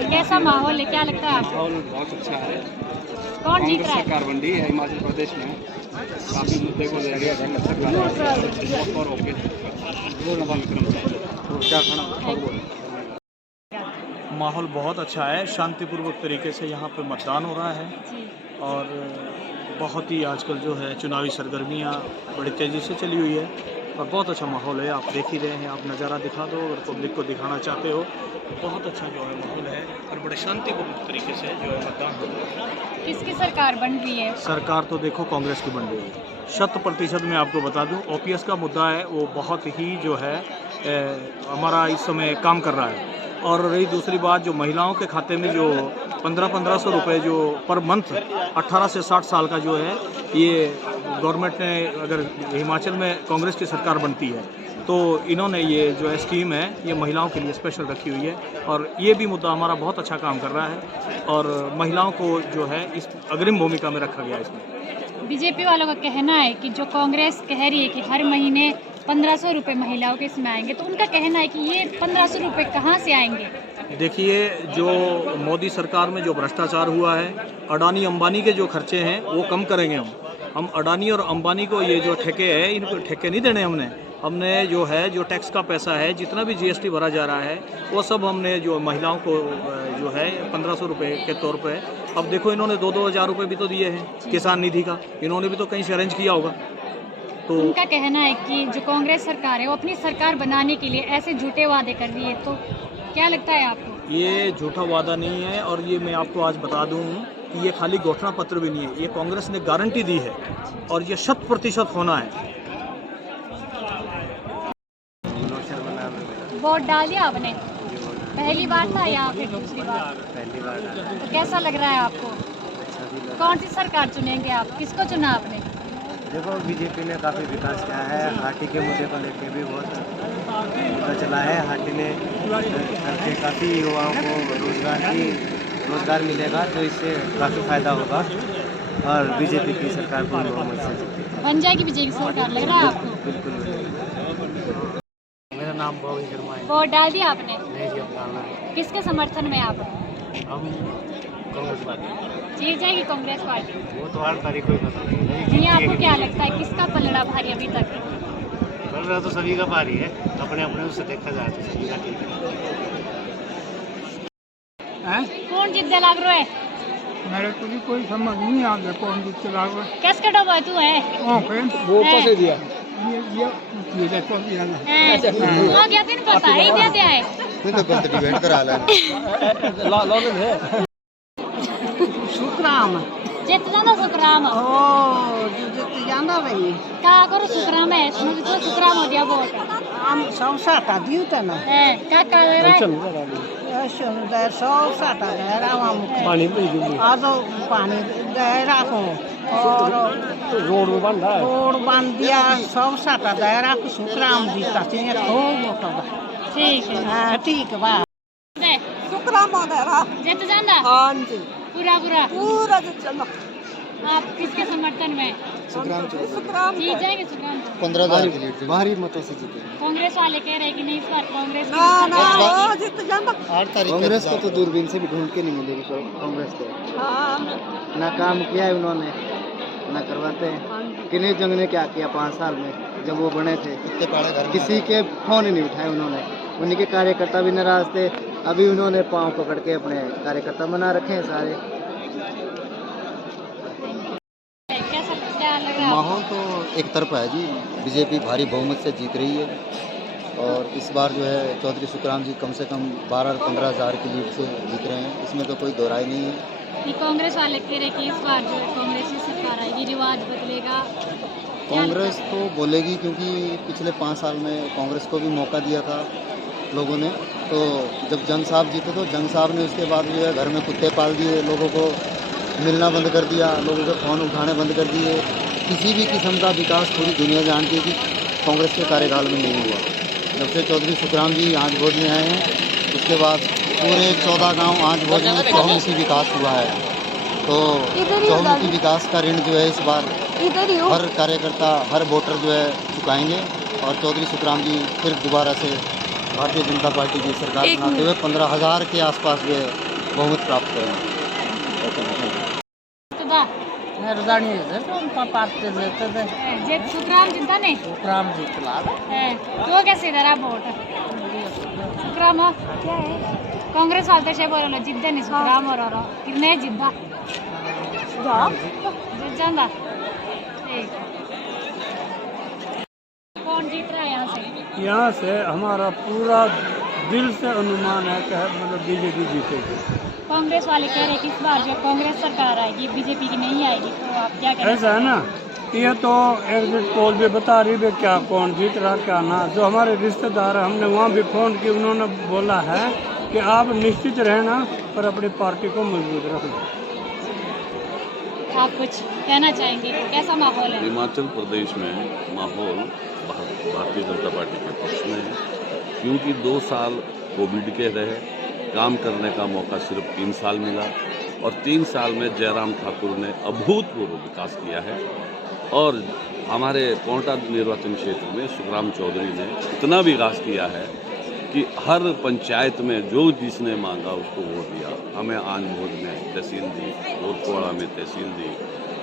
कैसा माहौल है, क्या लगता है आपको? माहौल बहुत अच्छा है। कौन जीत रहा है? सरकार बन रही है हिमाचल प्रदेश में, काफ़ी मुद्दे को माहौल बहुत अच्छा है, शांतिपूर्वक तरीके से यहाँ पे मतदान हो रहा है और बहुत ही आजकल जो है चुनावी सरगर्मियाँ बड़ी तेज़ी से चली हुई है और बहुत अच्छा माहौल है। आप देख ही रहे हैं, आप नज़ारा दिखा दो और पब्लिक को दिखाना चाहते हो, बहुत अच्छा जो है माहौल है और बड़े शांतिपूर्ण तरीके से जो है मतदान हो रहा है। किसकी सरकार बन रही है? सरकार तो देखो कांग्रेस की बन रही है 100% मैं आपको बता दूं। ओपीएस का मुद्दा है वो बहुत ही जो है हमारा इस समय काम कर रहा है। और रही दूसरी बात, जो महिलाओं के खाते में जो 1500 रुपये जो पर मंथ 18 से 60 साल का जो है, ये गवर्नमेंट ने अगर हिमाचल में कांग्रेस की सरकार बनती है तो इन्होंने ये जो है स्कीम है ये महिलाओं के लिए स्पेशल रखी हुई है और ये भी मुद्दा हमारा बहुत अच्छा काम कर रहा है और महिलाओं को जो है इस अग्रिम भूमिका में रखा गया है इसमें। बीजेपी वालों का कहना है कि जो कांग्रेस कह रही है कि हर महीने 1500 रुपये महिलाओं के इसमें आएंगे, तो उनका कहना है कि ये 1500 रुपये कहाँ से आएंगे? देखिए, जो मोदी सरकार में जो भ्रष्टाचार हुआ है, अडानी अंबानी के जो खर्चे हैं वो कम करेंगे हम अडानी और अंबानी को ये जो ठेके हैं इनको ठेके नहीं देने। हमने जो है जो टैक्स का पैसा है, जितना भी जीएसटी भरा जा रहा है वो सब हमने जो महिलाओं को जो है 1500 रुपये के तौर पे, अब देखो इन्होंने 2-2 हज़ार रुपये भी तो दिए हैं किसान निधि का, इन्होंने भी तो कहीं से अरेंज किया होगा। तो उनका कहना है कि जो कांग्रेस सरकार है वो अपनी सरकार बनाने के लिए ऐसे झूठे वादे कर रही है, तो क्या लगता है आपको? ये झूठा वादा नहीं है और ये मैं आपको आज बता दूं कि ये खाली घोषणा पत्र भी नहीं है, ये कांग्रेस ने गारंटी दी है और ये 100% होना है। वोट डाल दिया आपने? पहली बार था या फिर दूसरी बार? पहली बार। तो कैसा लग रहा है आपको? कौन सी सरकार चुनेंगे आप? किसको चुना आपने? देखो, बीजेपी ने काफ़ी विकास किया है, हाटी के मुद्दे को लेकर भी बहुत मुद्दा चला है। हाटी ने करके काफ़ी युवाओं को रोज़गार मिलेगा, तो इससे काफ़ी फ़ायदा होगा और बीजेपी की सरकार पूर्ण बहुमत से जीतेगी। बन जाएगी बीजेपी सरकार, लग रहा है आपको? मेरा नाम बॉबी शर्मा है। वोट डाल दिया आपने? नहीं जी, अब डालना है। किसके समर्थन में आप? हम कांग्रेस पार्टी। जीत जाएगी कांग्रेस पार्टी? वो तो 8 तारीख को ही पता लगेगी। नहीं, आपको क्या लगता है किसका पलड़ा भारी अभी तक? चल रहा तो सभी का भारी है, अपने अपने उससे देखा जाए तो सभी का ठीक है। कौन जीत जा लग रहा है? मेरे को भी कोई समझ नहीं आ गया कौन जीत चला गया। कैस कटा हुआ तू है? वो है। कैसे दिया? ये देखो दिया ना। हो गया तीन पता ही दिया दिया है। तू तो कौन डिबेट करा ले लॉग है शुक्राम जित जाना सुखराम। ओ जित जाना भाई का करो सुखराम है, सुनो तो सुखराम हो गया वोट। हम सब साटा दियो त ना है का दे रहा है? सुंदर सब साटा दे रहा हम पानी पे दी आज पानी दे रहा को और रोड बन रहा है। रोड बन दिया, सब साटा दे रहा को शुक्राम जीता चाहिए खूब वोट। ठीक है। हां ठीक बा दे शुक्राम दे रहा। जित जाना? हाँ जी, पूरा पूरा जित जाना। आप किसके समर्थन में? शुक्राम जीत जाएंगे सुखराम? 15,000 की लीड भारी मतों से जीते। कांग्रेस वाले कह रहे हैं कि नहीं इस बार कांग्रेस की ना सरकार ना आएगी। जित जाना। 8 तारीख कांग्रेस को तो दूरबीन से भी ढूंढ के नहीं मिलेगी कांग्रेस को। हाँ ना काम किया है उन्होंने, ना करवाते हैं। किन्हीं जंग ने क्या किया 5 साल में जब वो बने थे? किसी के फोन ही नहीं उठाए उन्होंने। उन्हीं के कार्यकर्ता भी नाराज थे। अभी उन्होंने पांव पकड़ के अपने कार्यकर्ता बना रखे हैं सारे। क्या लग रहा है? माहौल तो एक तरफा है जी, बीजेपी भारी बहुमत से जीत रही है और इस बार जो है चौधरी सुखराम जी कम से कम 12-15 हज़ार की लीड से जीत रहे हैं, इसमें तो कोई दोहराई नहीं है। कि कांग्रेस वाले कह रहे हैं कि इस बार जो है कांग्रेस की सरकार आएगी, रिवाज बदलेगा। कांग्रेस तो बोलेगी क्योंकि पिछले 5 साल में कांग्रेस को भी मौका दिया था लोगों ने। तो जब जंग साहब जीते तो जंग साहब ने उसके बाद जो है घर में कुत्ते पाल दिए, लोगों को मिलना बंद कर दिया, लोगों के फ़ोन उठाने बंद कर दिए। किसी भी किस्म का विकास पूरी दुनिया जानती है कि कांग्रेस के कार्यकाल में नहीं हुआ। जब से चौधरी सुखराम जी आंच भोज में आए हैं उसके बाद पूरे 14 गांव आंच भोज में चहुमुखी विकास हुआ है। तो चहुमुखी विकास का ऋण जो है इस बार हर कार्यकर्ता हर वोटर जो है चुकाएंगे और चौधरी सुखराम जी फिर दोबारा से भारतीय जनता पार्टी की सरकार बनाते हुए 15,000 के आसपास जो है बहुमत प्राप्त करेंगे। मेहरबानी है तो पार्टी देते थे जित सुखराम जिंदा नहीं? शुक्राम जी चला तो कैसे दे रहा वोट? सुखराम हो क्या है? कांग्रेस वाले तो बोल रहे जिद्दा नहीं सुखराम हो रहा कितने जिद्दा जित जाना। ठीक है। कौन जीत रहा है यहाँ से? यहाँ से हमारा पूरा दिल से अनुमान है कि मतलब बीजेपी जीतेगी। कांग्रेस वाले कह रहे हैं कि इस बार जो कांग्रेस सरकार आएगी बीजेपी की नहीं आएगी, तो आप क्या कहें? ऐसा है ना, ये तो एग्जिट पोल भी बता रही है क्या कौन जीत रहा क्या ना। जो हमारे रिश्तेदार हैं हमने वहाँ भी फ़ोन किया, उन्होंने बोला है कि आप निश्चित रहना पर अपनी पार्टी को मजबूत रखना। आप कुछ कहना चाहेंगे? कैसा माहौल है? हिमाचल प्रदेश में माहौल भारतीय जनता पार्टी के पक्ष में है, क्योंकि 2 साल कोविड के रहे, काम करने का मौका सिर्फ 3 साल मिला और 3 साल में जयराम ठाकुर ने अभूतपूर्व विकास किया है। और हमारे कोंटा निर्वाचन क्षेत्र में सुखराम चौधरी ने इतना विकास किया है कि हर पंचायत में जो जिसने मांगा उसको वोट दिया। हमें आंज भोज में तहसील दी, कोटकोड़ा में तहसील दी,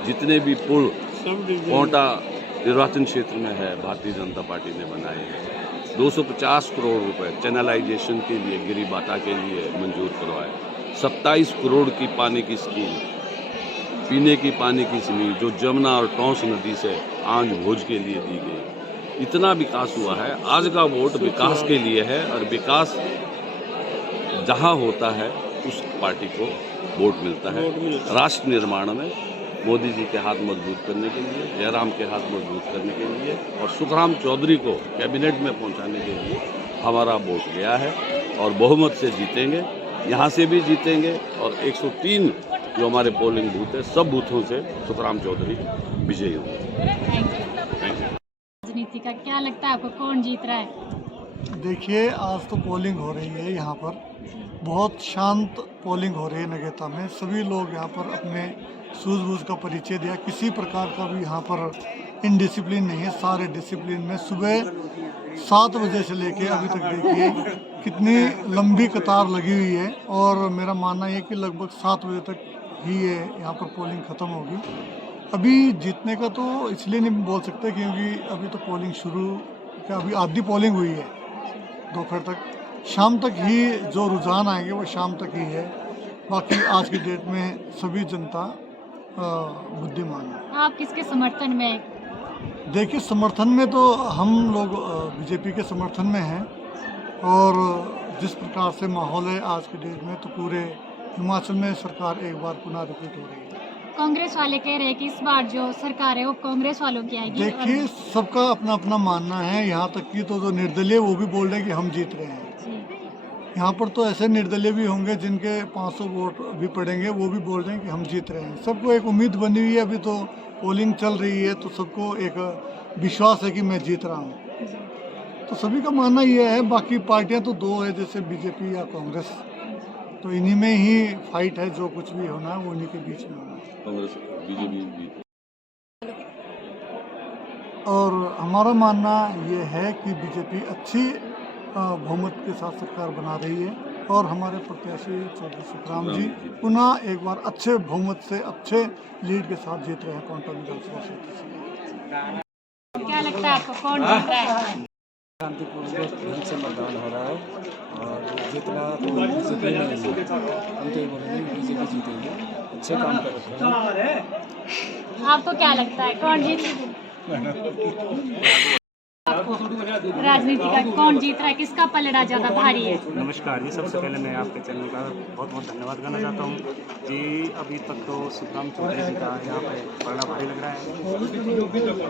जितने भी पुल कोंटा निर्वाचन क्षेत्र में है भारतीय जनता पार्टी ने बनाए हैं। 250 करोड़ रुपए चैनलाइजेशन के लिए गिरिबाटा के लिए मंजूर करवाए। 27 करोड़ की पानी की स्कीम, पीने की पानी की स्कीम जो जमुना और टोंस नदी से आंज भोज के लिए दी गई। इतना विकास हुआ है। आज का वोट विकास के लिए है और विकास जहां होता है उस पार्टी को वोट मिलता है। राष्ट्र निर्माण में मोदी जी के हाथ मजबूत करने के लिए, जयराम के हाथ मजबूत करने के लिए और सुखराम चौधरी को कैबिनेट में पहुंचाने के लिए हमारा वोट गया है और बहुमत से जीतेंगे। यहाँ से भी जीतेंगे और 103 जो हमारे पोलिंग बूथ है सब बूथों से सुखराम चौधरी विजयी होंगे। राजनीति का क्या लगता है आपको, कौन जीत रहा है? देखिए, आज तो पोलिंग हो रही है यहाँ पर, बहुत शांत पोलिंग हो रही है नगेता में। सभी लोग यहाँ पर अपने सूझबूझ का परिचय दिया, किसी प्रकार का भी यहाँ पर इनडिसिप्लिन नहीं है, सारे डिसिप्लिन में। सुबह 7 बजे से लेके अभी तक देखिए कितनी लंबी कतार लगी हुई है, और मेरा मानना है कि लगभग 7 बजे तक ही ये यहाँ पर पोलिंग ख़त्म होगी। अभी जीतने का तो इसलिए नहीं बोल सकते क्योंकि अभी तो पोलिंग शुरू, क्या अभी आधी पोलिंग हुई है दोपहर तक। शाम तक ही जो रुझान आएंगे वो शाम तक ही है। बाकी आज की डेट में सभी जनता बुद्धिमान है। आप किसके समर्थन में? देखिए, समर्थन में तो हम लोग बीजेपी के समर्थन में हैं, और जिस प्रकार से माहौल है आज की डेट में तो पूरे हिमाचल में सरकार एक बार पुनः रिपीट हो रही है। कांग्रेस वाले कह रहे हैं कि इस बार जो सरकार है वो कांग्रेस वालों की आएगी। देखिए, सबका अपना अपना मानना है। यहाँ तक कि तो जो निर्दलीय वो भी बोल रहे हैं कि हम जीत रहे हैं। यहाँ पर तो ऐसे निर्दलीय भी होंगे जिनके 500 वोट भी पड़ेंगे, वो भी बोल रहे हैं कि हम जीत रहे हैं। सबको एक उम्मीद बनी हुई है, अभी तो पोलिंग चल रही है तो सबको एक विश्वास है कि मैं जीत रहा हूँ, तो सभी का मानना ये है। बाकी पार्टियाँ तो दो है, जैसे बीजेपी या कांग्रेस, तो इन्हीं में ही फाइट है। जो कुछ भी होना है वो इन्हीं के बीच में होना है। कांग्रेस बीजेपी, और हमारा मानना ये है कि बीजेपी अच्छी बहुमत के साथ सरकार बना रही है, और हमारे प्रत्याशी चौधरी सुखराम जी पुनः एक बार अच्छे बहुमत से अच्छे लीड के साथ जीत रहे हैं कोंटा विधानसभा क्षेत्र से। क्या लगता है आपको कौन जीत रहा है? शांतिपूर्वक ढंग से मतदान हो रहा है, और जितना तो बीजेपी नहीं है, हम तो ये बोलेंगे बीजेपी जीतेगी। अच्छे काम कर रहे हैं। आपको क्या लगता है कौन जीत राजनीति का कौन जीत रहा है? किसका पलड़ा ज्यादा भारी है? नमस्कार जी, सबसे पहले मैं आपके चैनल का बहुत बहुत धन्यवाद करना चाहता हूँ जी। अभी तक तो सुखराम चौधरी जी का यहाँ पे पलड़ा भारी लग रहा है।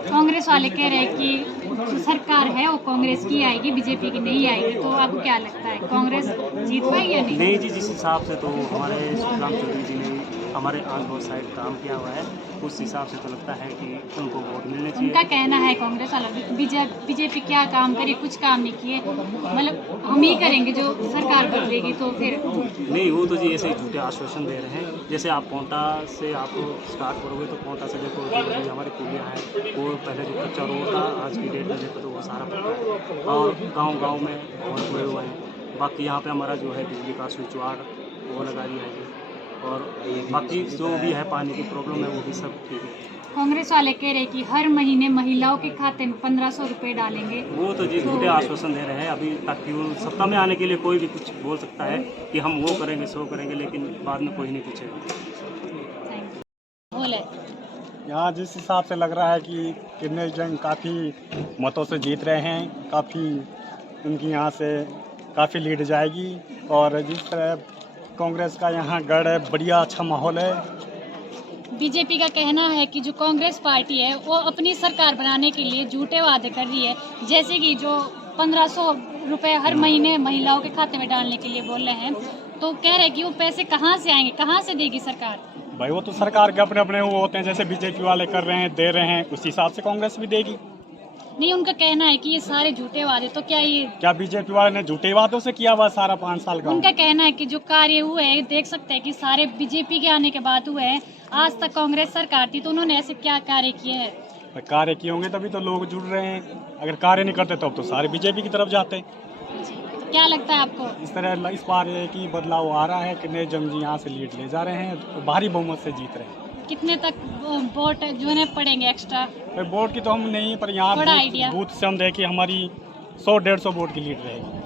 कांग्रेस वाले कह रहे हैं कि जो सरकार है वो कांग्रेस की आएगी, बीजेपी की नहीं आएगी, तो आपको क्या लगता है कांग्रेस जीत पाएगी या नहीं? नहीं जी, जिस हिसाब से तो हमारे सुखराम चौधरी जी ने हमारे आस-पास साइड काम किया हुआ है, उस हिसाब से तो लगता है कि उनको वोट मिलने चाहिए। उनका कहना है कांग्रेस वाला बीजेपी क्या काम करे, कुछ काम नहीं किए, मतलब हम ही करेंगे जो सरकार बदलेगी तो फिर नहीं। वो तो जी ऐसे झूठे आश्वासन दे रहे हैं। जैसे आप पोंटा से आप स्टार्ट करोगे तो पोंटा से देखो जो हमारे पुलिया है वो पहले जो कच्चा रोड था, आज की डेट में देखो तो वो सारा पक्का है, और गाँव में बहुत हुए हुए हैं। बाकी यहाँ पे हमारा जो है बिजली का स्विच वार्ड वो लगा दिया है, और बाकी जो भी है पानी की प्रॉब्लम है वो भी सब ठीक है। कांग्रेस वाले कह रहे हैं कि हर महीने महिलाओं के खाते में 1500 रुपए डालेंगे। वो तो जी झूठे आश्वासन दे रहे हैं अभी, ताकि वो सत्ता में आने के लिए कोई भी कुछ बोल सकता है कि हम वो करेंगे सो करेंगे, लेकिन बाद में कोई नहीं पूछेगा। बोले यहाँ जिस हिसाब से लग रहा है कि किन्नर जंग काफ़ी मतों से जीत रहे हैं, काफ़ी उनकी यहाँ से काफ़ी लीड जाएगी, और जिस तरह कांग्रेस का यहाँ गढ़ है, बढ़िया अच्छा माहौल है। बीजेपी का कहना है कि जो कांग्रेस पार्टी है वो अपनी सरकार बनाने के लिए झूठे वादे कर रही है, जैसे कि जो 1500 रुपए हर महीने महिलाओं के खाते में डालने के लिए बोल रहे हैं, तो कह रहे हैं कि वो पैसे कहाँ से आएंगे, कहाँ से देगी सरकार? भाई वो तो सरकार के अपने अपने वो होते हैं, जैसे बीजेपी वाले कर रहे हैं, दे रहे हैं, उस हिसाब से कांग्रेस भी देगी। नहीं, उनका कहना है कि ये सारे झूठे वादे, तो क्या बीजेपी वाले ने झूठे वादों से किया हुआ सारा 5 साल का? उनका कहना है कि जो कार्य हुए हैं देख सकते हैं कि सारे बीजेपी के आने के बाद हुए हैं। आज तक कांग्रेस सरकार थी तो उन्होंने ऐसे क्या कार्य किए हैं? कार्य किए होंगे तभी तो लोग जुड़ रहे हैं, अगर कार्य नहीं करते तो सारे बीजेपी की तरफ जाते। क्या लगता है आपको? इस तरह इस बार ये कि बदलाव आ रहा है, किन्नर जंग जी यहाँ से लीड ले जा रहे हैं, भारी बहुमत से जीत रहे हैं। कितने तक वोट जो है पड़ेंगे एक्स्ट्रा? वोट की तो हम नहीं, पर यहाँ बूथ से हम देखें हमारी 100-150 वोट की लीड रहेगी।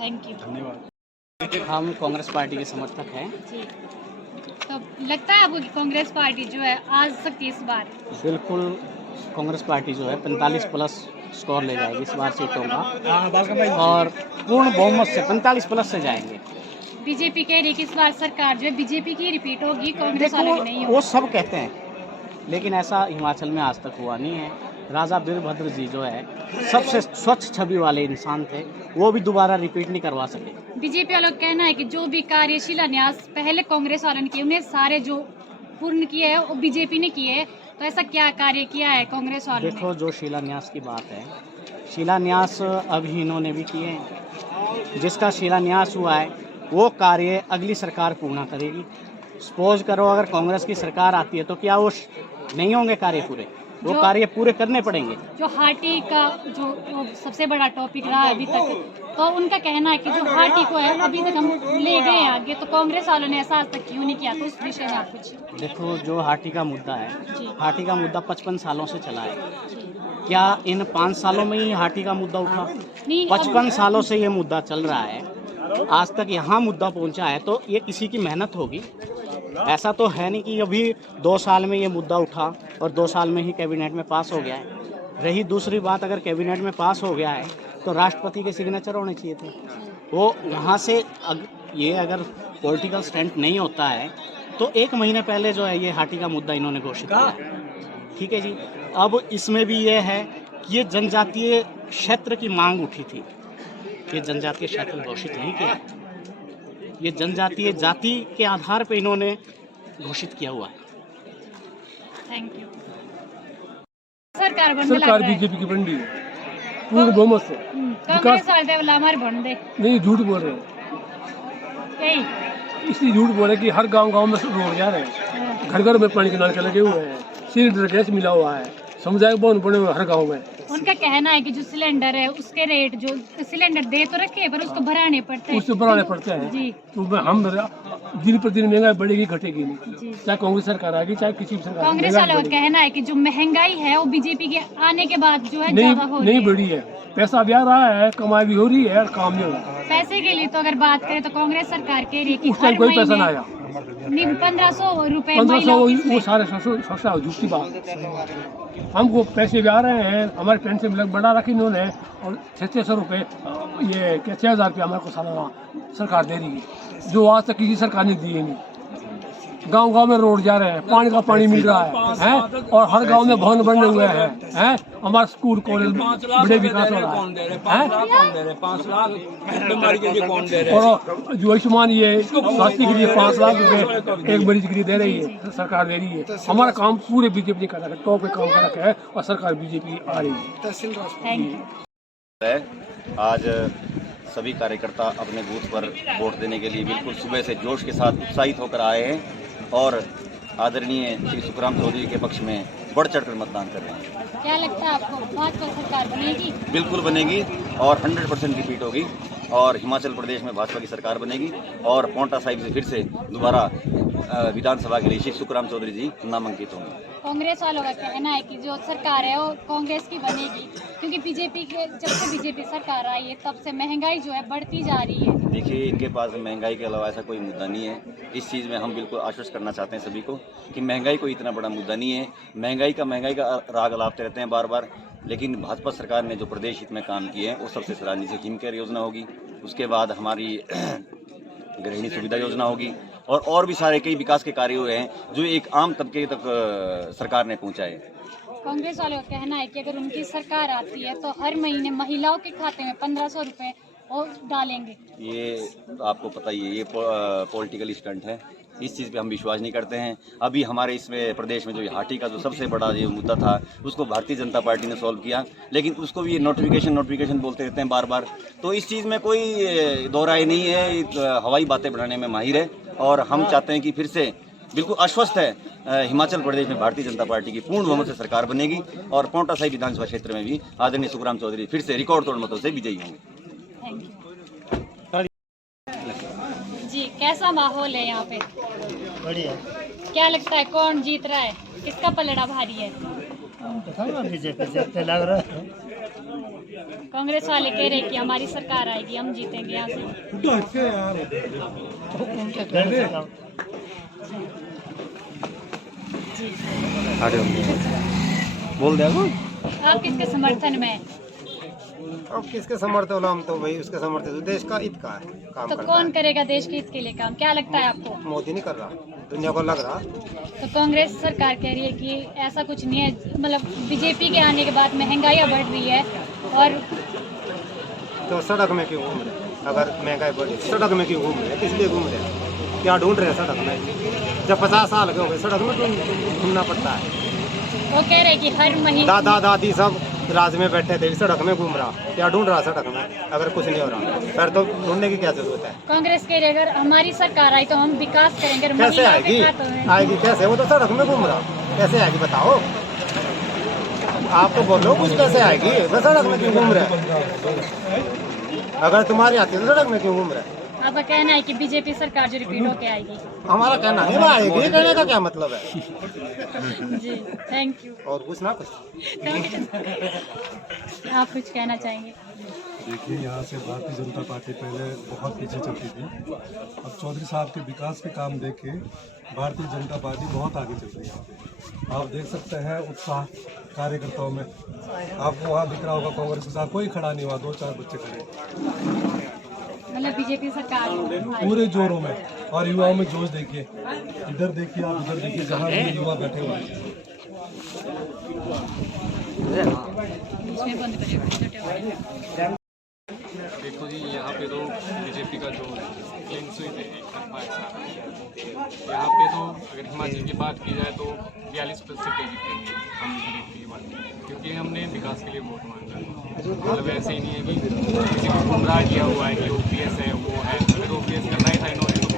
थैंक यू, धन्यवाद। हम कांग्रेस पार्टी के समर्थक हैं। तो लगता है आपको कि कांग्रेस पार्टी जो है आ सकती है इस बार? बिल्कुल, कांग्रेस पार्टी जो है 45+ स्कोर ले जाएगी इस बार सीटों का, और पूर्ण बहुमत से 45+ से जाएंगे। बीजेपी कह रही कि इस बार सरकार जो है बीजेपी की रिपीट होगी, कांग्रेस वाले की नहीं होगी। वो सब कहते हैं, लेकिन ऐसा हिमाचल में आज तक हुआ नहीं है। राजा वीरभद्र जी जो है सबसे स्वच्छ छवि वाले इंसान थे, वो भी दोबारा रिपीट नहीं करवा सके। बीजेपी वालों का कहना है कि जो भी कार्य शिलान्यास पहले कांग्रेस वालों ने किए, उन्हें सारे जो पूर्ण किए हैं वो बीजेपी ने किए हैं, तो ऐसा क्या कार्य किया है कांग्रेस वालों ने? देखो, जो शिलान्यास की बात है, शिलान्यास अभी इन्होंने भी किए हैं। जिसका शिलान्यास हुआ है वो कार्य अगली सरकार पूर्ण करेगी। सपोज करो अगर कांग्रेस की सरकार आती है तो क्या वो नहीं होंगे कार्य पूरे? वो कार्य पूरे करने पड़ेंगे। जो हाटी का जो सबसे बड़ा टॉपिक रहा है अभी तक, तो उनका कहना है कि जो हाटी को है अभी तक हम ले गए हैं आगे, तो कांग्रेस वालों ने ऐसा आज तक क्यों नहीं किया? तो उस विषय में आप कुछ। देखो, जो हाटी का मुद्दा है, हाटी का मुद्दा 55 सालों से चला है। क्या इन 5 सालों में ही हाटी का मुद्दा उठा? 55 सालों से ये मुद्दा चल रहा है, आज तक यहाँ मुद्दा पहुँचा है, तो ये किसी की मेहनत होगी। ऐसा तो है नहीं कि अभी 2 साल में ये मुद्दा उठा और 2 साल में ही कैबिनेट में पास हो गया है। रही दूसरी बात, अगर कैबिनेट में पास हो गया है तो राष्ट्रपति के सिग्नेचर होने चाहिए थे। वो वहाँ से ये अगर पॉलिटिकल स्टंट नहीं होता है तो 1 महीने पहले जो है ये हाटी का मुद्दा इन्होंने घोषित किया। ठीक है जी। अब इसमें भी ये है कि ये जनजातीय क्षेत्र की मांग उठी थी, ये जनजातीय क्षेत्र घोषित नहीं किया, ये जनजातीय जाति के आधार पे इन्होंने घोषित किया हुआ है। Thank you. सरकार बीजेपी की बन रही है पूर्ण बहुमत से। कांग्रेस वाले वाला हमारे बन दे नहीं, झूठ बोल रहे हैं, इसलिए झूठ बोल रहे कि हर गांव में रोड जा रहे हैं, घर घर में पानी के नल के लगे हुए हैं, सिलेंडर गैस मिला हुआ है, समुदाय भवन बने हुए हर गांव में। उनका कहना है कि जो सिलेंडर है उसके रेट, जो सिलेंडर दे तो रखे पर उसको भराने पड़ते हैं, उससे भराने पड़ते हैं जी। तो हम दिन पर दिन महंगाई बढ़ेगी घटेगी नहीं, चाहे कांग्रेस सरकार आएगी चाहे किसी भी सरकार। कांग्रेस वालों का कहना है कि जो महंगाई है वो बीजेपी के आने के बाद जो है ज्यादा हो रही नहीं बढ़ी है, पैसा भी आ रहा है, कमाई भी हो रही है और काम नहीं हो रहा है। पैसे के लिए तो अगर बात करें तो कांग्रेस सरकार कह रही है कि उस टाइम कोई पैसा ना आया, 1500 रुपए 1500 वो सारे सस्ता झूठी बात। हमको पैसे भी आ रहे हैं, हमारे पेंशन बढ़ा रखी इन्होंने, और 600 रुपये ये 6000 रुपये हमारे को सालाना सरकार दे रही है, जो आज तक किसी सरकार ने दिए नहीं। गांव गांव में रोड जा रहे हैं, पानी का पानी मिल रहा है और हर गांव में भवन बने हुए हैं, हमारा स्कूल कॉलेज बड़े विकास हो रहा है, और जो आयुष्मान ये स्वास्थ्य के लिए 5 लाख रुपए एक मरीज के लिए दे रही है, सरकार दे रही है। हमारा काम पूरे बीजेपी कर रखा है, टॉप पे काम कर रखा है और सरकार बीजेपी आ रही है। आज सभी कार्यकर्ता अपने बूथ पर वोट देने के लिए बिल्कुल सुबह से जोश के साथ उत्साहित होकर आए हैं और आदरणीय श्री सुखराम चौधरी के पक्ष में बढ़ चढ़कर मतदान कर रहे हैं। क्या लगता है आपको भाजपा सरकार बनेगी? बिल्कुल बनेगी और 100% रिपीट होगी और हिमाचल प्रदेश में भाजपा की सरकार बनेगी और पांवटा साहिब से फिर से दोबारा विधानसभा के लिए श्री सुखराम चौधरी जी नामांकित होंगे। कांग्रेस वालों का कहना है कि जो सरकार है वो कांग्रेस की बनेगी, क्योंकि बीजेपी के जब से बीजेपी सरकार आई है तब से महंगाई जो है बढ़ती जा रही है। देखिए, इनके पास महंगाई के अलावा ऐसा कोई मुद्दा नहीं है। इस चीज़ में हम बिल्कुल आश्वस्त करना चाहते हैं सभी को कि महंगाई कोई इतना बड़ा मुद्दा नहीं है। महंगाई का राग अलापते रहते हैं बार बार, लेकिन भाजपा सरकार ने जो प्रदेश हित में काम किए हैं वो सबसे सराहनीय से हिम केयर योजना होगी, उसके बाद हमारी गृहिणी सुविधा योजना होगी और भी सारे कई विकास के कार्य हुए हैं जो एक आम तबके तक सरकार ने पहुंचाए। कांग्रेस वालों का कहना है कि अगर उनकी सरकार आती है तो हर महीने महिलाओं के खाते में 1500 रुपए और डालेंगे। ये आपको पता ही है, ये पॉलिटिकल स्टंट है, इस चीज़ पे हम विश्वास नहीं करते हैं। अभी हमारे इसमें प्रदेश में जो हाटी का जो सबसे बड़ा ये मुद्दा था उसको भारतीय जनता पार्टी ने सॉल्व किया, लेकिन उसको भी ये नोटिफिकेशन बोलते रहते हैं बार बार। तो इस चीज़ में कोई दो राय नहीं है, हवाई बातें बढ़ाने में माहिर है और हम चाहते हैं कि फिर से बिल्कुल आश्वस्त है हिमाचल प्रदेश में भारतीय जनता पार्टी की पूर्ण बहुमत से सरकार बनेगी और पांवटा साहिब विधानसभा क्षेत्र में भी आदरणीय सुखराम चौधरी फिर से रिकॉर्ड तोड़ मतों से विजयी होंगे। जी, कैसा माहौल है यहाँ पे? बढ़िया। क्या लगता है कौन जीत रहा है, किसका पलड़ा भारी है? बीजेपी जीतने लग रहा है। कांग्रेस वाले कह रहे हैं कि हमारी सरकार आएगी, हम जीतेंगे यहाँ से। बोल दे आप किसके समर्थन में? अब किसके समर्थन? हम तो भाई उसके समर्थन, देश का हित का है काम तो करता कौन है। करेगा देश के हित के लिए काम? क्या लगता है आपको? मोदी नहीं कर रहा, दुनिया को लग रहा। तो कांग्रेस सरकार कह रही है कि ऐसा कुछ नहीं है, मतलब बीजेपी के आने के बाद महंगाई बढ़ रही है और तो सड़क में क्यों घूम रहे? अगर महंगाई बढ़ी सड़क में क्यों घूम रहे? किस लिए घूम रहे? क्या ढूंढ रहे हैं सड़क में? जब 50 साल के हो गए सड़क में ढूंढना पड़ता है। वो कह रहे कि हर महीने दादा दादी सब राज में बैठे थे, सड़क में घूम रहा, क्या ढूंढ रहा सड़क में? अगर कुछ नहीं हो रहा फिर तो ढूंढने की क्या जरूरत है? कांग्रेस कह रही है अगर हमारी सरकार आई तो हम विकास करेंगे। कैसे आएगी? आएगी कैसे? वो तो सड़क में घूम रहा, कैसे आएगी बताओ? आप तो बोलो कुछ कैसे आएगी, मैं सड़क में क्यों घूम रहा है? अगर तुम्हारी आती है तो सड़क में क्यों घूम रहा है? आपका कहना है कि बीजेपी सरकार जो रिपीट होके आएगी। हमारा कहना नहीं, आएगी, कहने का क्या मतलब है? जी थैंक यू। और कुछ ना कुछ आप कुछ कहना चाहेंगे? देखिए, यहाँ से भारतीय जनता पार्टी पहले बहुत पीछे चलती थी। अब चौधरी साहब के विकास के काम देख के भारतीय जनता पार्टी बहुत आगे चल रही है। यहाँ पे आप देख सकते हैं उत्साह कार्यकर्ताओं में। आपको वहाँ दिख रहा होगा कांग्रेस के साथ कोई खड़ा नहीं हुआ, 2-4 बच्चे खड़े, मतलब बीजेपी सरकार पूरे जोरों में। और युवाओं में जोश देखिए, इधर देखिए आप, उधर देखिए, जहाँ भी युवा बैठे हुए हैं। देखो जी, यहाँ पे तो बीजेपी का जो क्लीन स्वीप है एक तरफा ऐसा, यहाँ पे तो अगर हिमाचल की बात की जाए तो 42% सीटें जीतेंगे हम बीजेपी की बात, क्योंकि हमने विकास के लिए वोट मांगा है। मतलब ऐसे ही नहीं है कि किसी को गुमराह किया हुआ है कि OPS है वो है, अगर OPS करना ही था इन्होंने तो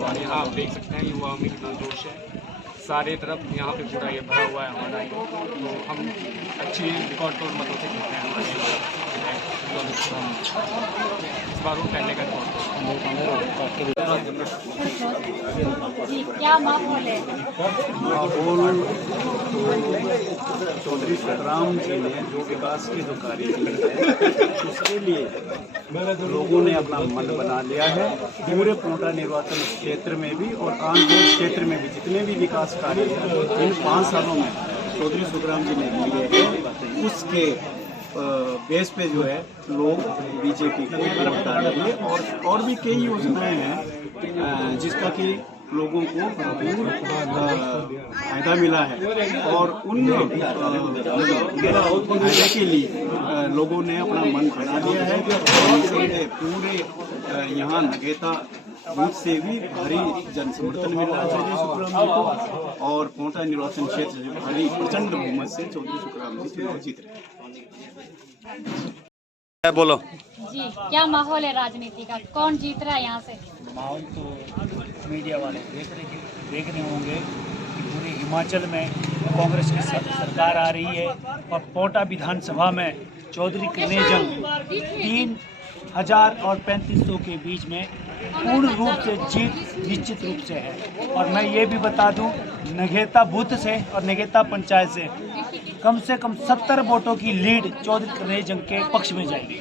और यहाँ आप देख सकते हैं युवाओं में कितना जोश है, सारे तरफ यहाँ पे पूरा ये भरा हुआ है हमारा, तो हम अच्छी रिकॉर्ड तोड़ मतों से जीते हैं हमारे। इस बार वो पहले का जी क्या माहौल है? माहौल चौधरी सुखराम जी ने जो विकास के जो कार्य किए हैं उसके लिए लोगों ने अपना मन बना लिया है। पूरे पोंटा निर्वाचन क्षेत्र में भी और आंध्र क्षेत्र में भी जितने भी विकास कार्य हैं इन 5 सालों में चौधरी सुखराम जी ने किए हैं, उसके बेस पे जो है लोग बीजेपी को वोट डाल रही है। और भी कई योजनाएं हैं जिसका कि लोगों को भरपूर फायदा मिला है और उन फायदे के लिए लोगों ने अपना मन बना लिया है। और पूरे यहाँ नगेता बूथ से भी भारी जन समर्थन मिल रहा है चौधरी सुखराम जी को, और पोंटा निर्वाचन क्षेत्र से भारी प्रचंड बहुमत से चौधरी सुखराम जी चुनाव जीत रहे हैं। बोलो जी क्या माहौल है राजनीति का, कौन जीत रहा है यहाँ से? माहौल तो मीडिया वाले देख रहे होंगे कि पूरे हिमाचल में कांग्रेस की सरकार आ रही है और पोंटा विधानसभा में चौधरी कन्हैया 3000 और 3500 के बीच में पूर्ण रूप से जीत निश्चित रूप से है। और मैं ये भी बता दूं, नगेता बूथ से और नगेता पंचायत से कम 70 वोटों की लीड चौधरी कन्हैया के पक्ष में जाएगी।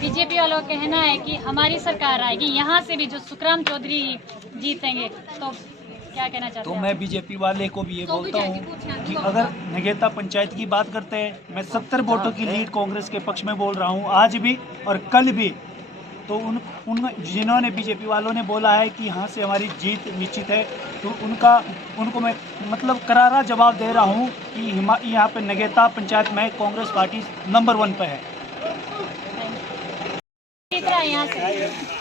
बीजेपी वालों का कहना है कि हमारी सरकार आएगी, यहाँ से भी जो सुखराम चौधरी जीतेंगे, तो क्या कहना चाहते हैं? तो मैं बीजेपी वाले को भी ये बोलता हूँ कि अगर नगेता पंचायत की बात करते हैं, मैं 70 वोटों की लीड कांग्रेस के पक्ष में बोल रहा हूँ आज भी और कल भी। तो जिन्होंने बीजेपी वालों ने बोला है कि यहाँ से हमारी जीत निश्चित है, तो उनको मैं मतलब करारा जवाब दे रहा हूँ कि यहाँ पे नगेता पंचायत में कांग्रेस पार्टी नंबर 1 पे है।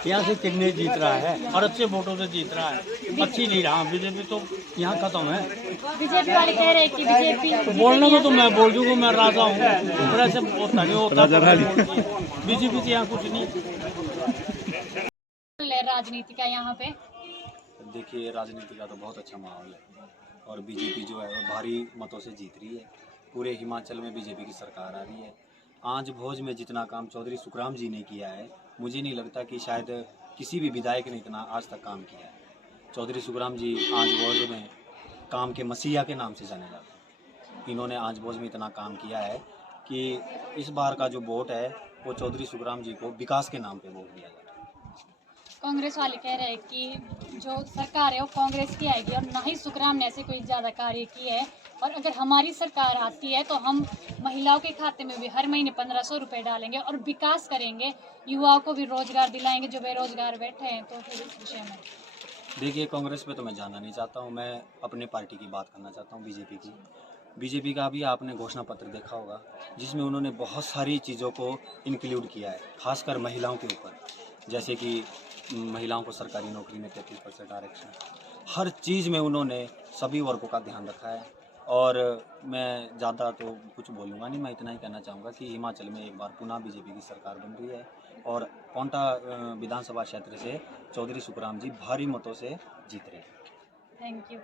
यहाँ से कितने जीत रहा है और अच्छे वोटों से जीत रहा है, अच्छी लीड। हाँ, बीजेपी तो यहाँ खत्म है। बीजेपी वाले कह रहे हैं कि बीजेपी बोलने को तो मैं बोल दूँगा, मैं राजा हूँ, फिर ऐसे होता नहीं होता। बीजेपी से यहाँ कुछ नहीं। राजनीति का यहाँ पे देखिए, राजनीति का तो बहुत अच्छा माहौल है और बीजेपी जो है वो भारी मतों से जीत रही है। पूरे हिमाचल में बीजेपी की सरकार आ रही है। आंज भोज में जितना काम चौधरी सुखराम जी ने किया है, मुझे नहीं लगता कि शायद किसी भी विधायक ने इतना आज तक काम किया है। चौधरी सुखराम जी आंज भोज में काम के मसीहा के नाम से जाने जाते हैं। इन्होंने आंज भोज में इतना काम किया है कि इस बार का जो वोट है वो चौधरी सुखराम जी को विकास के नाम पे वोट दिया जाता है। कांग्रेस वाले कह रहे हैं कि जो सरकार है वो कांग्रेस की आएगी और ना ही सुखराम ने ऐसे कोई ज़्यादा कार्य किए हैं, और अगर हमारी सरकार आती है तो हम महिलाओं के खाते में भी हर महीने 1500 रुपये डालेंगे और विकास करेंगे, युवाओं को भी रोजगार दिलाएंगे जो बेरोजगार बैठे हैं। तो फिर इस विषय में देखिए, कांग्रेस पे तो मैं जाना नहीं चाहता हूँ, मैं अपने पार्टी की बात करना चाहता हूँ, बीजेपी का भी आपने घोषणा पत्र देखा होगा जिसमें उन्होंने बहुत सारी चीज़ों को इंक्लूड किया है, खासकर महिलाओं के ऊपर, जैसे कि महिलाओं को सरकारी नौकरी में 33% आरक्षण, हर चीज़ में उन्होंने सभी वर्गों का ध्यान रखा है। और मैं ज़्यादा तो कुछ बोलूँगा नहीं, मैं इतना ही कहना चाहूँगा कि हिमाचल में एक बार पुनः बीजेपी की सरकार बन रही है और पोंटा विधानसभा क्षेत्र से चौधरी सुखराम जी भारी मतों से जीत रहे हैं। Thank you.